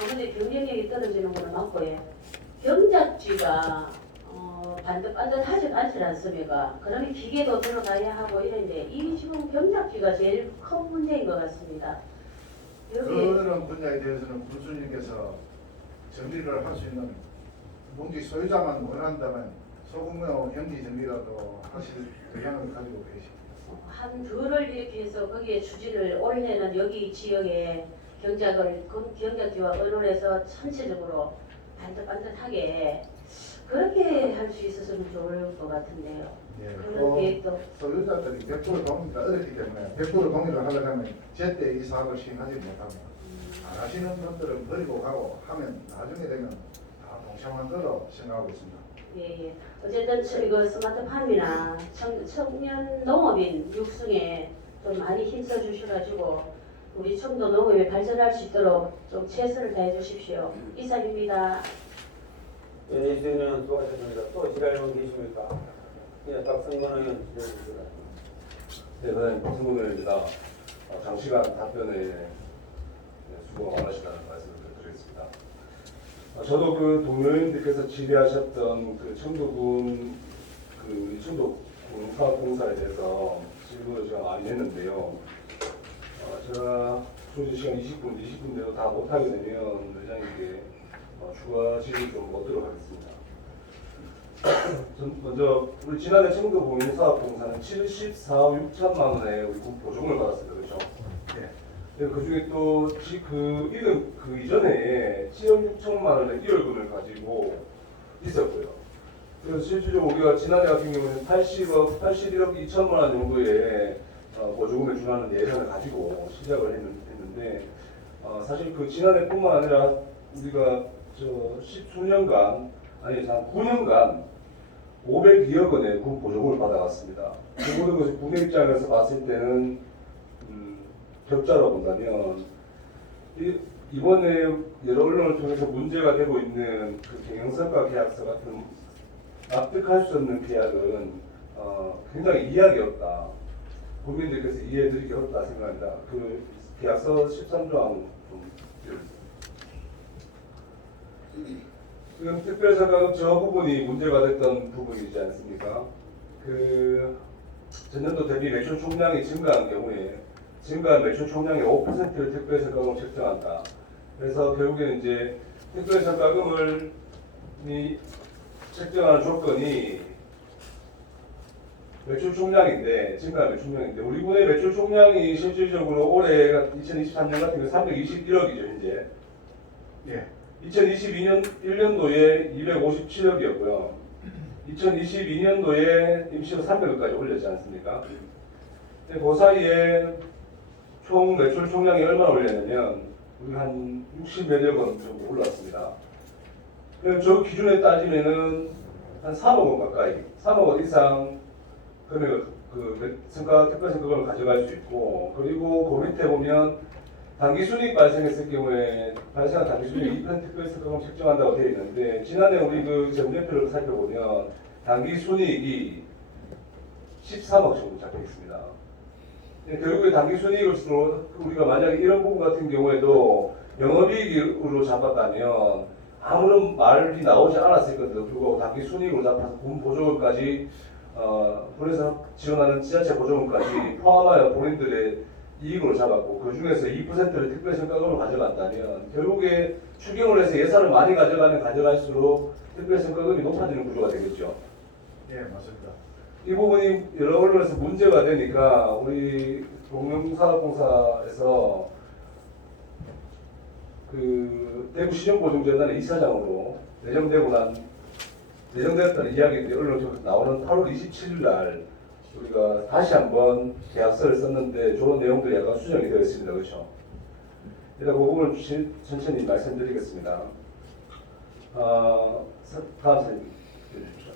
아무리 경쟁력이 떨어지는 거는 맞고요. 경작지가 반듯반듯하지 않지 않습니까? 그러면 기계도 들어가야 하고 이런데 이 지금 경작지가 제일 큰 문제인 것 같습니다. 여기 그런 분야에 대해서는 군수님께서 정리를 할 수 있는 농지 소유자만 원한다면 소규모 경지 정리라도 하실 의향을 가지고 계십니다. 한 들을 이렇게 해서 거기에 추진을 올해는 여기 지역에 경작지와 의논해서 전체적으로 반듯반듯하게 그렇게 할 수 있었으면 좋을 것 같은데요. 예, 그런 계획도 소유자들이 100% 동의가 어렵기 때문에 100% 동의를 하려고 하면 제때 이 사업을 시행하지 못합니다. 안 하시는 분들은 버리고 가고 하면 나중에 되면 다 동참한 거로 생각하고 있습니다. 예. 어쨌든 이거 스마트팜이나 청년 농업인 육성에 좀 많이 힘써 주셔가지고 우리 청도 농업이 발전할 수 있도록 좀 최선을 다해 주십시오. 이상입니다. 예, 이수연 의원 수고하셨습니다. 또 지랄만 계십니까? 예, 박성건 의원 기다립니다. 네, 선생님, 박승훈입니다. 장시간 답변에 수고가 많으시다는 말씀을 드리겠습니다. 저도 그 동료님들께서 질의하셨던 그 청도군 그 청도군 사업공사에 대해서 질문을 제가 많이 했는데요. 제가 소진 시간 20분대로 다 못하게 되면 의장님께 추가 질의 좀 얻도록 하겠습니다. 먼저 우리 지난해 청도공인사업공사는 74억 6천만 원의 우리 보조금을 받았습니다. 그렇죠? 네. 그 중에 또 그 이전에 7억 6천만 원의 1월금을 가지고 있었고요. 그래서 실질적으로 우리가 지난해 같은 경우는 81억 2천만 원 정도의 보조금을 준하는 예산을 가지고 시작을 했는데 사실 그 지난해뿐만 아니라 우리가 저 10수년간 아니 한 9년간 502억 원의 군 보조금을 받아왔습니다. 그 모든 것이 군의 입장에서 봤을 때는 적자라고 본다면 이번에 여러 언론을 통해서 문제가 되고 있는 그 경영성과 계약서 같은 납득할 수 없는 계약은 굉장히 이해하기 어렵다. 국민들께서 이해해드리기 어렵다 생각합니다. 그 계약서 13조항 좀 지금 특별사과금 저 부분이 문제가 됐던 부분이지 않습니까? 그 전년도 대비 매출 총량이 증가한 경우에 증가한 매출 총량의 5%를 특별사과금으로 책정한다. 그래서 결국에는 이제 특별사과금을 책정하는 조건이 매출 총량인데, 증가한 매출 총량인데, 우리 군의 매출 총량이 실질적으로 올해 2023년 같은 경우 321억이죠, 현재. 예. 2022년 1년도에 257억이었고요. 2022년도에 임시로 300억까지 올렸지 않습니까? 근데 그 사이에 총 매출 총량이 얼마나 올렸냐면 우리 한 60몇억 원 정도 올랐습니다. 그래서 저 기준에 따지면은 한 3억 원 가까이, 3억 원 이상 금액을 특별성과금을 가져갈 수 있고, 그리고 그 밑에 보면 단기순이익 발생했을 경우에 발생한 단기순이익 2% 특별성과금을 책정한다고 되어 있는데, 지난해 우리 그 정제표를 살펴보면 단기순이익이 13억 정도 잡혀 있습니다. 결국에 단기순이익으로 우리가 만약에 이런 부분 같은 경우에도 영업이익으로 잡았다면 아무런 말이 나오지 않았을 건데도 불구하고 단기순이익으로 잡아서 군 보조금까지 군에서 지원하는 지자체 보조금까지 포함하여 본인들의 이익으로 잡았고, 그 중에서 2%를 특별성과금으로 가져간다면 결국에 추경을 해서 예산을 많이 가져가면 가져갈수록 특별성과금이 높아지는 구조가 되겠죠. 예, 맞습니다. 이 부분이 여러 언론에서 문제가 되니까 우리 공영산업공사에서 그 대구 시정보증재단의 이사장으로 내정되었다는 이야기들이 언론에 나오는 8월 27일 날 우리가 다시 한번 계약서를 썼는데 좋은 내용들이 약간 수정이 되어 있습니다. 그렇죠? 일단 그 부분을 천천히 말씀드리겠습니다. 다음 사진 주십시오.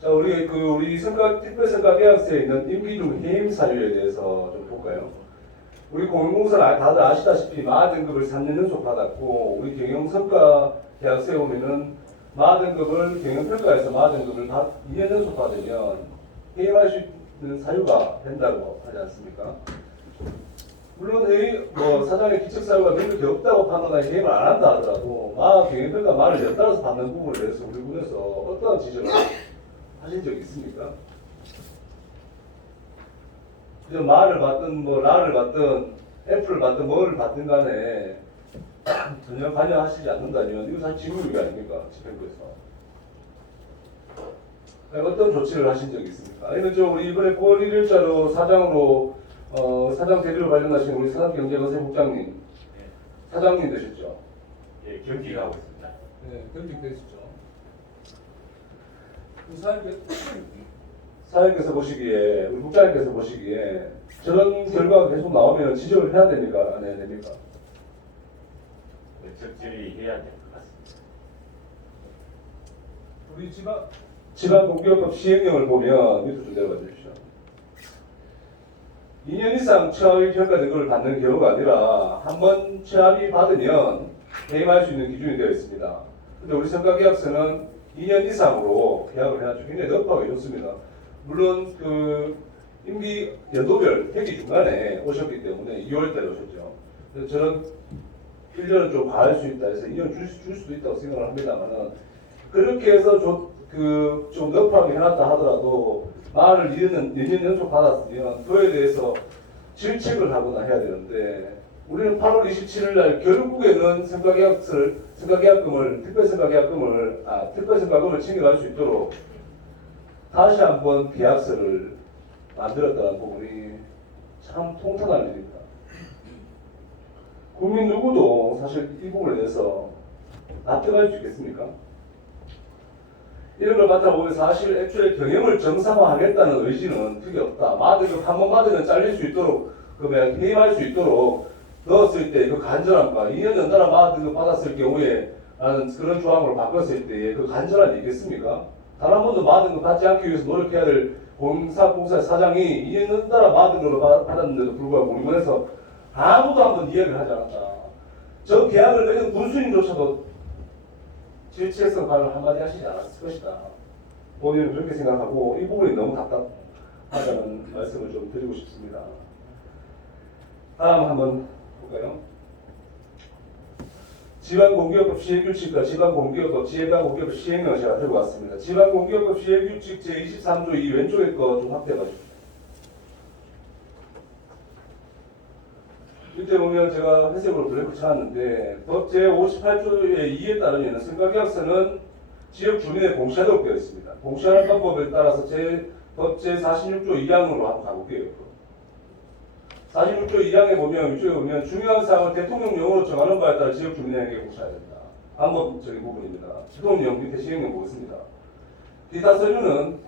자, 우리 특별성과 계약서에 있는 임기중 해임 사유에 대해서 좀 볼까요? 우리 공영공사는 다들 아시다시피 마 등급을 3년 연속 받았고, 우리 경영성과 계약서에 보면은 마 등급을 경영평가에서 마 등급을 2년 연속 받으면 해임할 수 있는 사유가 된다고 하지 않습니까? 물론 사장의 기책 사유가 능력이 없다고 판단하여 해임을 안 한다 하더라도 경영평가 말을 연달아서 받는 부분에 대해서 우리 군에서 어떠한 지적을 하신 적이 있습니까? 그냥 말을 받든 라를 받든 F를 받든 뭐를 받든 간에 전혀 관여하시지 않는다면 이거 사실 직무유기 아닙니까? 집행부에서. 어떤 조치를 하신 적이 있습니까? 아니면 우리 이번에 9월 1일자로 사장으로 사장 대리로 발령하신 우리 산업경제건설국장님 사장님 되셨죠? 예, 경기하고 있습니다. 네, 경직되시죠. 사장님께서 보시기에, 우리 국장님께서 보시기에 저런 결과가 계속 나오면 지적을 해야 됩니까? 안 해야 됩니까? 적절히 해야 될 것 같습니다. 우리 지방공기업법 시행령을 보면 밑으로 좀 내려가 주십시오. 2년 이상 취업이 평가 등급을 받는 경우가 아니라 한 번 취업이 받으면 해임할 수 있는 기준이 되어 있습니다. 근데 우리 성과계약서는 2년 이상으로 계약을 해놨죠. 굉장히 넓하게 좋습니다. 물론 그 임기 연도별 회기 중간에 오셨기 때문에 2월달에 오셨죠. 그래서 저는 1년은 좀 과할 수 있다 해서 2년 줄 수도 있다고 생각을 합니다만은, 그렇게 해서 좀 넓하게 해놨다 하더라도 말을 2년 연속 받았으면 그에 대해서 질책을 하거나 해야 되는데, 우리는 8월 27일 날 결국에는 특별성과금을 챙겨갈 수 있도록 다시 한번 계약서를 만들었다는 부분이 참 통탄할 일입니다. 국민 누구도 사실 이 부분에 대해서 납득할 수 있겠습니까? 이런 걸 바탕으로 보면 사실 애초에 경영을 정상화하겠다는 의지는 크게 없다. 마드급 한번 마드는 잘릴 수 있도록 그러면 해임할 수 있도록 넣었을 때 그 간절함과 2년 연달아 마드급 받았을 경우에 라는 그런 조항으로 바꿨을 때 그 간절함이 있겠습니까? 단 한 번도 마드급 받지 않기 위해서 노력해야 될 공사 사장이 2년 연달아 마드급을 받았는데도 불구하고 우리 면에서 아무도 한번 이해를 하지 않았다. 저 계약을 맺은 군수님조차도 질책성 발언 한마디 하시지 않았을 것이다. 본인은 그렇게 생각하고 이 부분이 너무 답답하다는 말씀을 좀 드리고 싶습니다. 다음 한번 볼까요? 지방공기업법 시행규칙과 지방공기업법 지방공기업법 시행령을 제가 들고 왔습니다. 지방공기업법 시행규칙 제23조 이 왼쪽에 거 좀 확대해봐주세요. 이때 보면 제가 회색으로 블랙을 쳐놨는데 법 제58조의 2에 따르면 승가계약서는 지역 주민에 공시하도록 되어 있습니다. 공시하는 방법에 따라서 법 제46조 2항으로 한번 가볼게요. 46조 2항에 보면 위쪽에 보면 중요한 사항을 대통령령으로 정하는 바에 따라 지역 주민에게 공시해야 됩니다. 방법적인 부분입니다. 대통령령 밑에 시행령 보겠습니다. 기타 서류는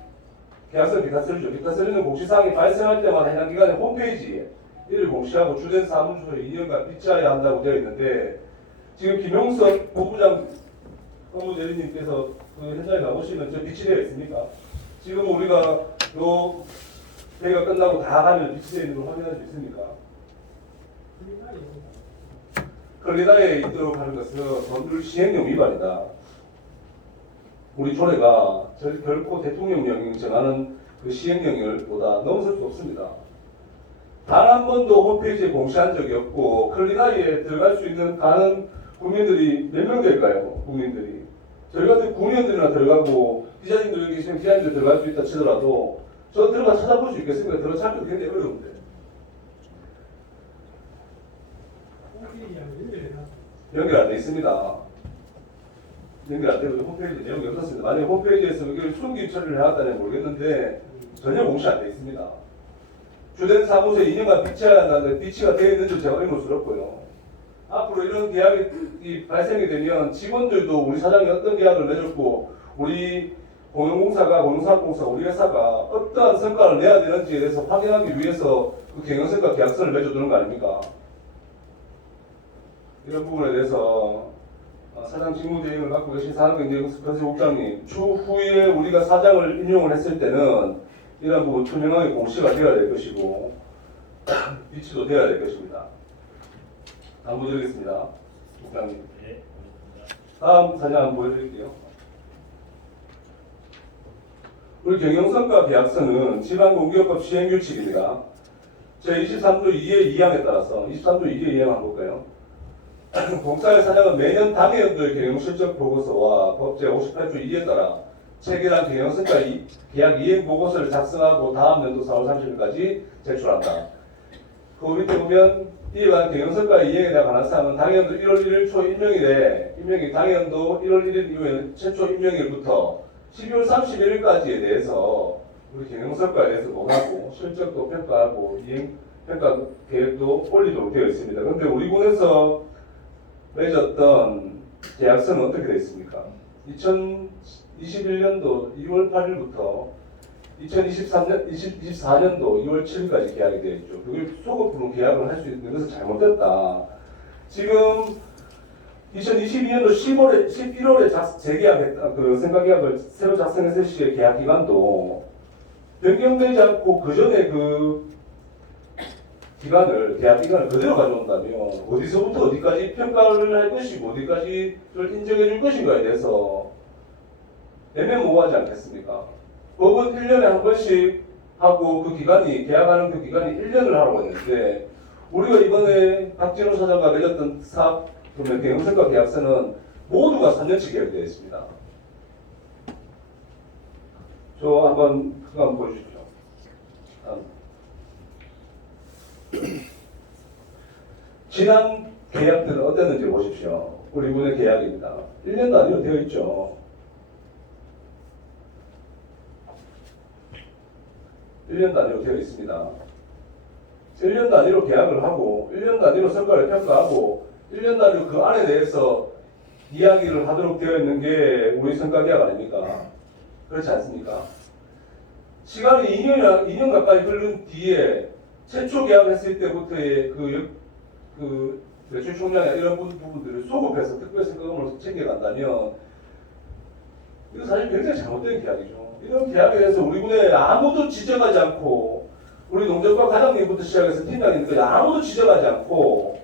계약서 기타 서류죠. 기타 서류는 공시사항이 발생할 때마다 해당 기관의 홈페이지에 이를 공시하고 주된 사무소에 2년간 비치해야 한다고 되어 있는데 지금 김용석 본부장 업무대리님께서 그 현장에 나오시면 저 비치되어 있습니까? 지금 우리가 요 회의가 끝나고 다 가면 비치되어 있는 걸 확인할 수 있습니까? 클리나에 있도록 하는 것은 법률 시행령 위반이다. 우리 조례가 결코 대통령령이 정하는 그 시행령보다 넘어설 수 없습니다. 단 한 번도 홈페이지에 공시한 적이 없고 클리나이에 들어갈 수 있는 가는 국민들이 몇 명 될까요? 국민들이 저희 같은 국민들이나 들어가고 기자님들 여기 계시면 기자님들 들어갈 수 있다 치더라도 저 들어가 찾아볼 수 있겠습니까? 들어가 찾기도 굉장히 어려운데 연결 안 돼 있습니다. 연결 안 되고 홈페이지 내용이 없었습니다. 만약에 홈페이지에서 이걸 숨김 처리를 해왔다면 모르겠는데 전혀 공시 안 돼 있습니다. 주된 사무소에 2년간 비치해야 한다는데 비치가 되어 있는 줄 제가 의문스럽고요. 앞으로 이런 계약이 발생이 되면 직원들도 우리 사장이 어떤 계약을 맺었고 우리 공영사공사 우리 회사가 어떠한 성과를 내야 되는지에 대해서 확인하기 위해서 그 경영성과 계약서를 맺어두는 거 아닙니까? 이런 부분에 대해서 사장 직무대행을 갖고 계신 산업경제건설국장님 추후에 우리가 사장을 임용을 했을 때는 이런 부분 투명하게 공시가 되어야 될 것이고 비치도 되어야 될 것입니다. 당부드리겠습니다. 국장님. 다음 사진 한번 보여드릴게요. 우리 경영성과 계약서는 지방공기업법 시행규칙입니다. 제23조 2의 2항에 따라서 23조 2의 2항 한번 볼까요? 공사의 사장은 매년 당해 연도의 경영실적 보고서와 법 제58조 2에 따라 체결한 경영성과 계약 이행 보고서를 작성하고 다음 연도 4월 30일까지 제출한다. 그 밑에 보면 이에 관한 경영성과 이행에 관한 사항은 당해연도 1월 1일 초 임명이 당해연도 1월 1일 이후에 최초 임명일부터 12월 31일까지에 대해서 우리 경영성과에 대해서 논하고 실적도 평가하고 이행 평가 계획도 올리도록 되어 있습니다. 그런데 우리 군에서 맺었던 계약서는 어떻게 되어 있습니까? 2021년도 2월 8일부터 2024년도 2월 7일까지 계약이 되어 있죠. 그걸 소급으로 계약을 할 수 있는 것은 잘못됐다. 지금 2022년도 11월에 재계약했다. 그 생각계약을 새로 작성했을 시의 계약 기간도 변경되지 않고 그 전에 그 계약 기간을 그대로 가져온다면 어디서부터 어디까지 평가를 할 것이고 어디까지를 인정해 줄 것인가에 대해서 애매모호하지 않겠습니까? 법은 1년에 한 번씩 하고 그 기간이 계약하는 그 기간이 1년을 하라고 했는데 우리가 이번에 박진호 사장과 맺었던 사업 경영성과 계약서는 모두가 3년치 계약되어 있습니다. 저 그거 한번 보여주십시오. 지난 계약들은 어땠는지 보십시오. 우리 군의 계약입니다. 1년 단위로 되어 있죠. 1년 단위로 되어 있습니다. 1년 단위로 계약을 하고 1년 단위로 성과를 평가하고 1년 단위로 그 안에 대해서 이야기를 하도록 되어 있는 게 우리 성과계약 아닙니까? 그렇지 않습니까? 시간이 2년 가까이 흐른 뒤에 최초 계약했을 때부터의 그 매출 총량이나 이런 부분들을 소급해서 특별 세금으로 챙겨간다면 이거 사실 굉장히 잘못된 계약이죠. 이런 계약에 대해서 우리 군에 아무도 지적하지 않고 우리 농정과 과장님부터 시작해서 팀장님까지 아무도 지적하지 않고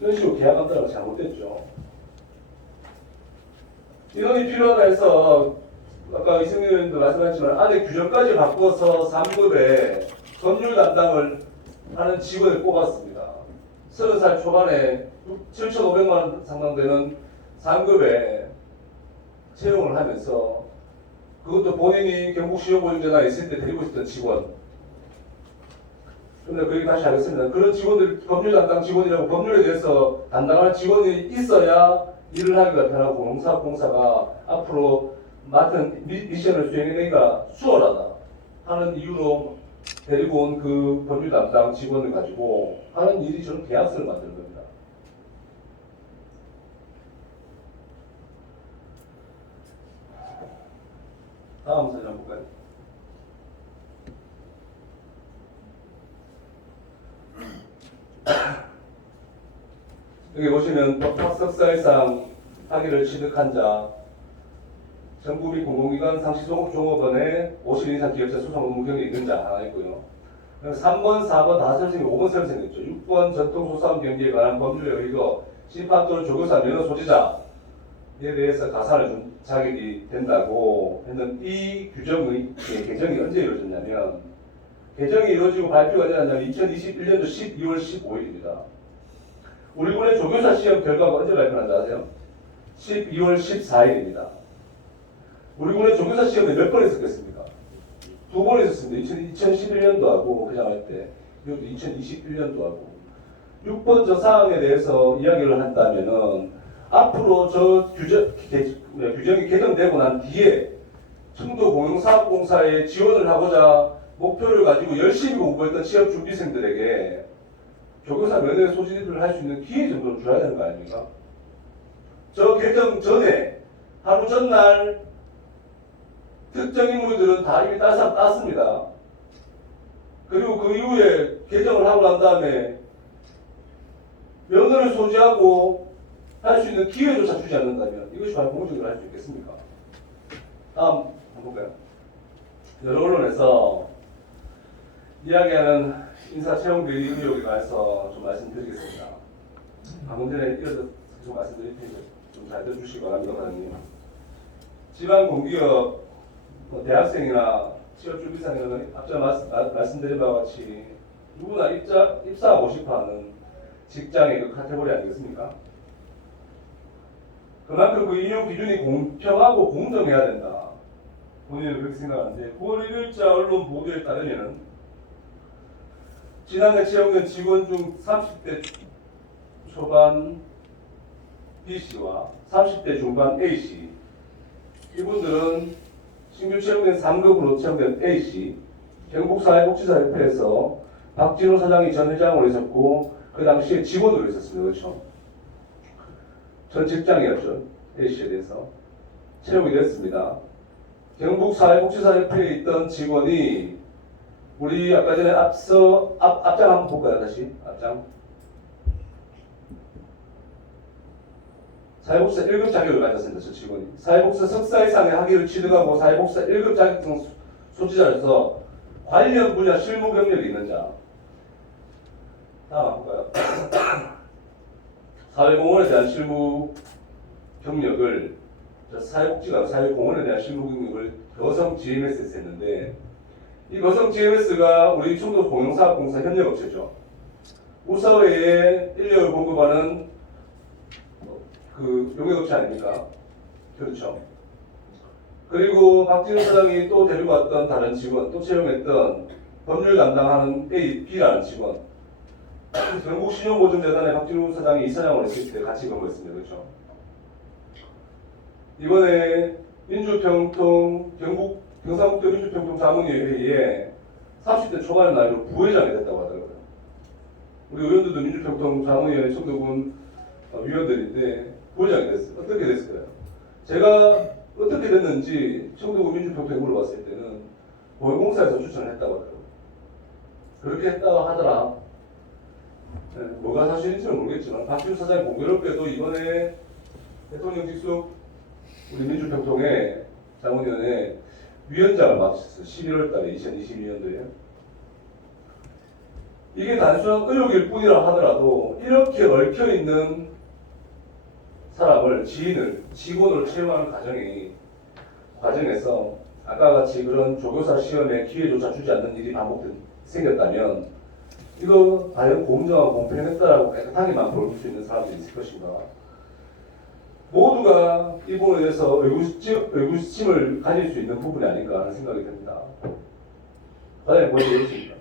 이런 식으로 계약한다는 건 잘못됐죠. 인원이 필요하다 해서 아까 이승민 의원도 말씀하셨지만 안에 규정까지 바꿔서 3급에 법률 담당을 하는 직원을 뽑았습니다. 30살 초반에 7,500만 원 상당 되는 3급에 채용을 하면서 그것도 본인이 경북시정보증재단에 있을 때 데리고 있었던 직원. 그런데 그 얘기 다시 하겠습니다. 그런 직원들, 법률 담당 직원이라고 법률에 대해서 담당할 직원이 있어야 일을 하기가 편하고 공사가 앞으로 맡은 미션을 수행하기가 수월하다 하는 이유로 데리고 온 그 법률 담당 직원을 가지고 하는 일이 저는 계약서를 만드는 겁니다. 다음 사진 한번 볼까요? 여기 보시면 석사일상 학위를 취득한 자, 정부 및 공공기관 상시종업원의 50인 이상 기업자 소송 업무 경력이 있는 자 하나 있고요. 3번, 4번 다 설정이 5번 설정했죠. 6번 전통소사업 경기에 관한 법률에 의거 심판 또는 조교사 면허 소지자에 대해서 가산을 준 자격이 된다고 했는 이 규정의 개정이 언제 이루어졌냐면 개정이 이루어지고 발표가 언제 났냐면 2021년도 12월 15일입니다. 우리 군의 조교사 시험 결과가 언제 발표한지 아세요? 12월 14일입니다. 우리 군의 조교사 시험을 몇 번 했었겠습니까? 2번 했었습니다. 2011년도 하고 그냥 할 때, 그리고 2021년도 하고. 6번 저 사항에 대해서 이야기를 한다면은 앞으로 저 규정이 개정되고 난 뒤에 청도공영사업공사에 지원을 하고자 목표를 가지고 열심히 공부했던 취업 준비생들에게 조교사 면허 소지를 할 수 있는 기회 정도를 줘야 되는 거 아닙니까? 저 개정 전에 하루 전날 특정 인물들은 다 이미 땄습니다. 그리고 그 이후에 개정을 하고 난 다음에 면허를 소지하고 할 수 있는 기회조차 주지 않는다면 이것이 과연 공정을 할 수 있겠습니까? 다음 한번 볼까요? 여러 언론에서 이야기하는 인사 채용 비리 의혹에 관해서 좀 말씀드리겠습니다. 방금 전에 이어서 계속 말씀드릴 테니까 좀 잘 들어주시기 바랍니다, 과장님. 지방 공기업 대학생이나 취업준비생이나 앞서 말씀드린 바와 같이 누구나 입사하고 싶어하는 직장의 그 카테고리 아니겠습니까? 그만큼 그 인용 기준이 공평하고 공정해야 된다. 본인은 그렇게 생각하는데 9월 1일자 언론 보도에 따르면 지난해 채용된 직원 중 30대 초반 B씨와 30대 중반 A씨 이분들은 신규 채용된 3급으로 채용된 A씨 경북사회복지사협회에서 박진호 사장이 전 회장으로 있었고 그 당시에 직원으로 있었습니다. 그렇죠? 전 직장이었죠. A씨에 대해서 채용이 됐습니다. 경북사회복지사협회에 있던 직원이 우리 아까 전에 앞장 한번 볼까요? 다시 앞장. 사회복지사 1급 자격을 가졌습니다. 저 직원이. 사회복지사 석사 이상의 학위를 취득하고 사회복지사 1급 자격증 소지자로서 관련 분야 실무 경력이 있는 자. 다음 볼까요? 사회공헌에 대한 실무 경력을 사회복지가 사회공헌에 대한 실무 경력을 여성 GMS에서 했는데 이 거성 GMS가 우리 충도 공영사업공사 협력업체죠. 우사회에 인력을 공급하는 그 용역업체 아닙니까? 그렇죠. 그리고 박진호 사장이 또 데리고 왔던 다른 직원, 또 채용했던 법률 담당하는 A, B라는 직원. 경북신용보증재단에 박진호 사장이 이사장으로 있을 때 같이 근무했습니다. 그렇죠. 이번에 경상북도 민주평통 자문위회에 30대 초반의 나이로 부회장이 됐다고 하더라고요. 우리 의원들도 민주평통 자문위원회 청도군 위원들인데 부회장이 됐어요. 어떻게 됐을까요? 제가 어떻게 됐는지 청도구 민주평통에 물어봤을 때는 보건공사에서 추천을 했다고 하더라고요. 그렇게 했다고 하더라. 네, 뭐가 사실인지는 모르겠지만 박지훈 사장이 공교롭게도 이번에 대통령 직속 우리 민주평통의 자문위원회 위원장을 맡으셨어요. 11월 달에 2022년도에. 이게 단순한 의혹일 뿐이라 하더라도 이렇게 얽혀있는 사람을 지인을 직원으로 채용하는 과정에서 아까 같이 그런 조교사 시험에 기회조차 주지 않는 일이 생겼다면 이거 과연 공정하고 공평했다라고 깨끗하게만 볼 수 있는 사람들이 있을 것인가. 모두가 이 부분에 대해서 의구심을 가질 수 있는 부분이 아닌가 하는 생각이 듭니다. 과연 먼저 이렇습니다.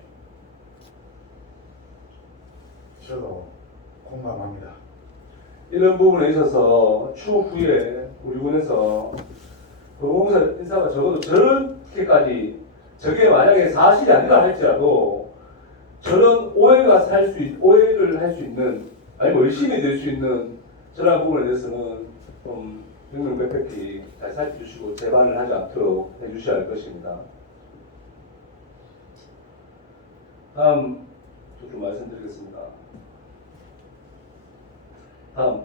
저도 공감합니다. 이런 부분에 있어서 추후에 우리 군에서 공공사 인사가 적어도 저렇게까지 저게 만약에 사실이 아니라 할지라도 저런 오해를 할 수 있는 아니면 의심이 될 수 있는 저런 부분에 대해서는 좀 명명백백히 잘 살펴주시고 재반을 하지 않도록 해주셔야 할 것입니다. 다음 좀 말씀드리겠습니다. 다음.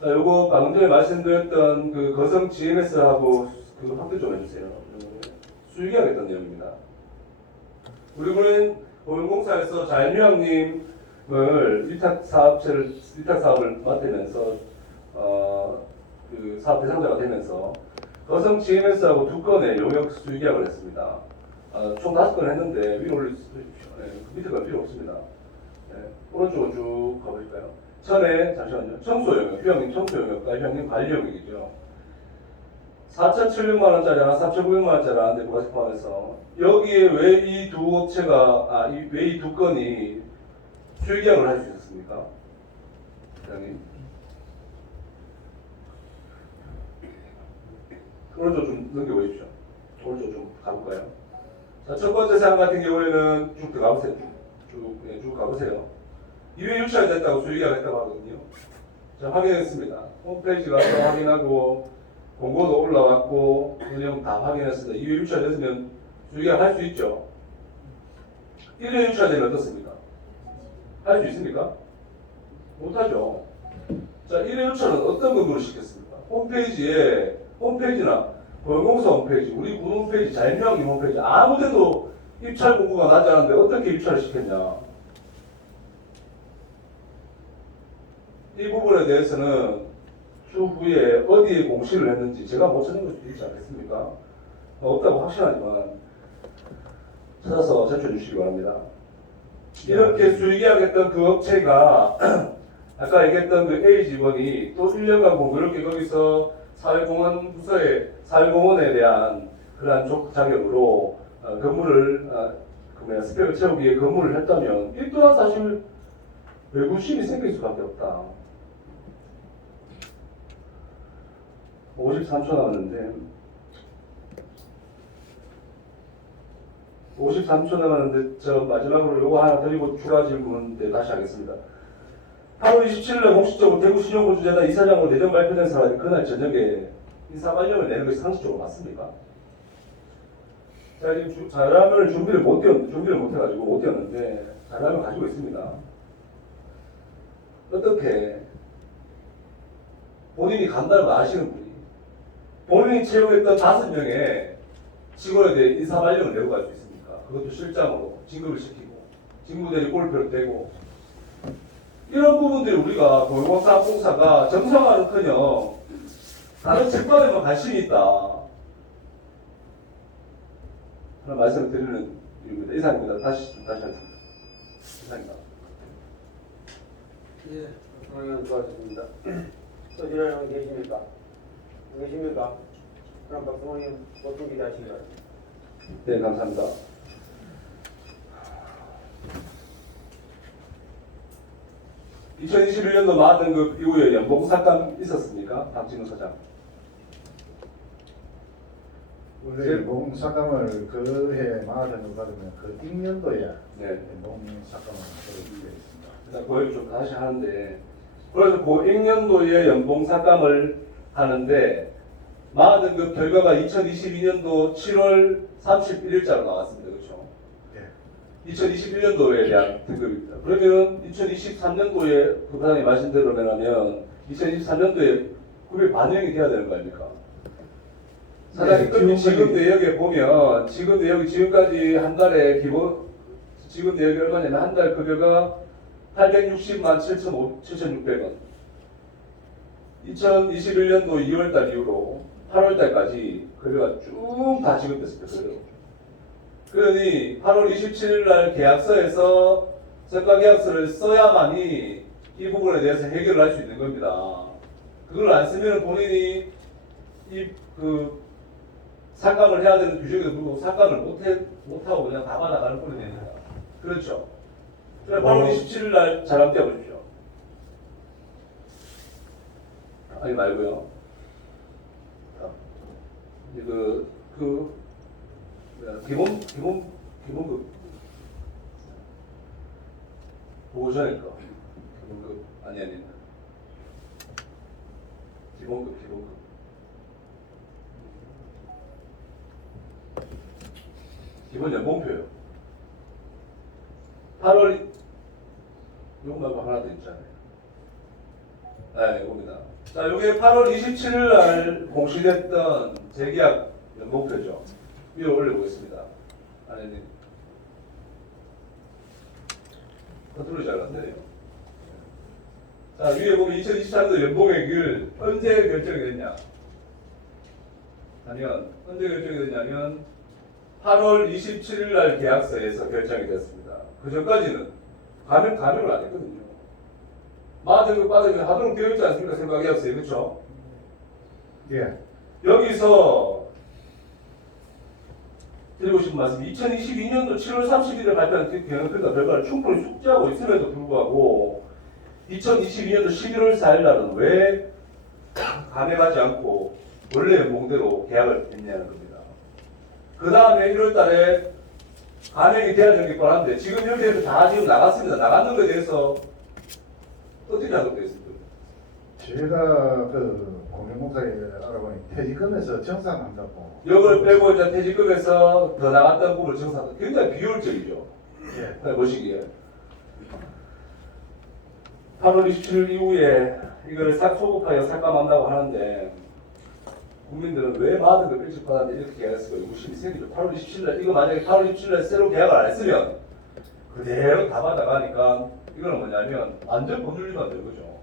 자, 요거 방금 전에 말씀드렸던 그 거성 GMS하고 그 확대 좀 해주세요. 수익하겠다는 내용입니다. 우리 군은 보건공사에서 자연휴양림을 위탁 사업을 맡으면서 그 사업 대상자가 되면서 거성 GMS하고 2건의 용역 수익계약을 했습니다. 총 5건 했는데 위로 올려주십시오. 네, 밑에 갈 필요 없습니다. 네, 오른쪽으로 쭉 가보실까요? 천에 잠시만요. 청소용역, 휴양림 청소용역과 휴양림 관리용역이죠. 4,700만 원짜리 하나, 3,900만 원짜리 하나인데 부가세 포함해서 여기에 왜 이 두 업체가 왜 이 두 건이 수익계약을 할 수 있었습니까? 회장님. 오른쪽 좀 넘겨보십시오. 오른쪽 좀 가볼까요? 자, 첫 번째 사항 같은 경우에는 쭉 들어가보세요. 쭉 가보세요. 2회 유찰 됐다고 수익계약 했다고 하거든요. 자, 확인했습니다. 홈페이지 가서 확인하고 공고도 올라왔고 운영 다 확인했습니다. 2회 유찰 됐으면 수익계약 할 수 있죠. 1회 유찰되면 어떻습니까? 할 수 있습니까? 못하죠. 자, 1회 유찰은 어떤 근거로 시켰습니까? 홈페이지나 보건공사 홈페이지, 우리 군 홈페이지, 자연휴양림 홈페이지 아무데도 입찰 공고가 나지 않았는데 어떻게 입찰을 시켰냐? 이 부분에 대해서는 추후에 어디에 공시를 했는지 제가 못 찾는 것도 있지 않겠습니까? 없다고 확신하지만 찾아서 제출해 주시기 바랍니다. 이렇게 수익계약했던 그 업체가 아까 얘기했던 그 A 직원이 또 1년간 공교롭게 거기서 사회공헌에 대한 그러한 자격으로 근무를 스펙을 채우기 위해 근무를 했다면 이 또한 사실 의구심이 생길 수밖에 없다. 53초 남았는데 53초 남았는데 저 마지막으로 요거 하나 드리고 추가 질문 다시 하겠습니다. 8월 27일에 공식적으로 대구신용보조재단 이사장으로 내정 발표된 사람이 그날 저녁에 인사발령을 내는 것이 상식적으로 맞습니까? 제가 지금 자료화면을 준비를 못 해가지고 못 띄웠는데 자료화면 가지고 있습니다. 어떻게 본인이 간다는 걸 아시는 분이 본인이 채용했던 5명의 직원에 대해 인사발령을 내고 갈 수 있습니까? 그것도 실장으로 진급을 시키고 직무대리 골표를 떼고 이런 부분들이 우리가 보건공사가 정상화는커녕 다른 직관에만 관심이 있다 그런 말씀을 드리는 이유입니다. 이상입니다. 다시 하겠습니다. 이상입니다. 예, 박성원 수고하셨습니다. 또 질문하는 분 계십니까? 안 계십니까? 그럼 박성원 의원 보충 기대하시기 바랍니다. 네, 감사합니다. (2021년도) 많은 그 이후에 연봉 삭감 있었습니까? 박진우 사장. 원래 연봉 삭감을 그 해 마하던 것 받으면 그 임년도에 네. 연봉 삭감을 하도록 되어 있습니다. 일단 그 얘기 좀 다시 하는데 그래서 그 1년도에 연봉 삭감을 하는데 마등급 결과가 2022년도 7월 31일자로 나왔습니다. 그렇죠? 예. 2021년도에 대한 등급입니다. 그러면 2023년도에 부사장님 말씀대로면 2023년도에 그게 반영이 돼야 되는 거 아닙니까? 사장님, 네, 지금 내역에 보면 지금 내역이 지금까지 한 달에 지금 내역이 얼마냐면 한 달 급여가 860만 7,600원. 2021년도 2월달 이후로 8월달까지 급여가 쭉 다 지급됐습니다. 그대로. 그러니 8월 27일 날 계약서에서 성과 계약서를 써야만이 이 부분에 대해서 해결을 할 수 있는 겁니다. 그걸 안 쓰면 본인이 삭감을 해야 되는 규정에도 불구하고 삭감을 못하고 그냥 다 받아가는 꼴이 됩니다. 그렇죠? 그래서 8월 27일 날 자랑 떼어보십시오. 아니 말고요. 이제 기본급 보고 전에 거 기본급 아니 기본급 기본 연봉표요. 8월 요거 말고 하나 더 있잖아요. 네, 이겁니다. 자, 요게 8월 27일 날 공시됐던 재계약 연봉표죠. 위로 올려보겠습니다. 아내님. 컨트롤이 잘 안 되네요. 자, 위에 보면 2023년도 연봉액을 언제 결정이 됐냐? 언제 결정이 됐냐면 8월 27일 날 계약서에서 결정이 됐습니다. 그 전까지는 감형을 안 했거든요. 마등급 빠지면 하도록 되어 있지 않습니까? 생각 계약서에. 그렇죠? 예. 여기서 드리고 싶은 말씀, 2022년도 7월 31일에 발표한 경영평가 결과를 충분히 숙지하고 있음에도 불구하고 2022년도 11월 4일 날은 왜 감액하지 않고 원래 연봉대로 계약을 했냐는 겁니다. 그 다음에 1월 달에 감액이 돼야 되는 게 뻔한데 지금 여기에서 다 지금 나갔습니다. 나갔는 것에 대해서 어떻게 하도록 되어 있습니까? 제가 공영공사에 알아보니 퇴직금에서 정산한다고. 이걸 빼고 이제 퇴직금에서 더 나갔던 부분을 정산한다. 굉장히 비효율적이죠. 예. 보시기에. 8월 27일 이후에 이거를 소급하여 삭감한다고 하는데 국민들은 왜 많은 걸 일찍 받았는데 이렇게 계약했을까 의구심이 생기죠. 8월 27일 날 이거 만약에 8월 27일 날 새로 계약을 안 했으면 그대로 다 받아가니까 이거는 뭐냐면 완전 법률 위반 되는 거죠.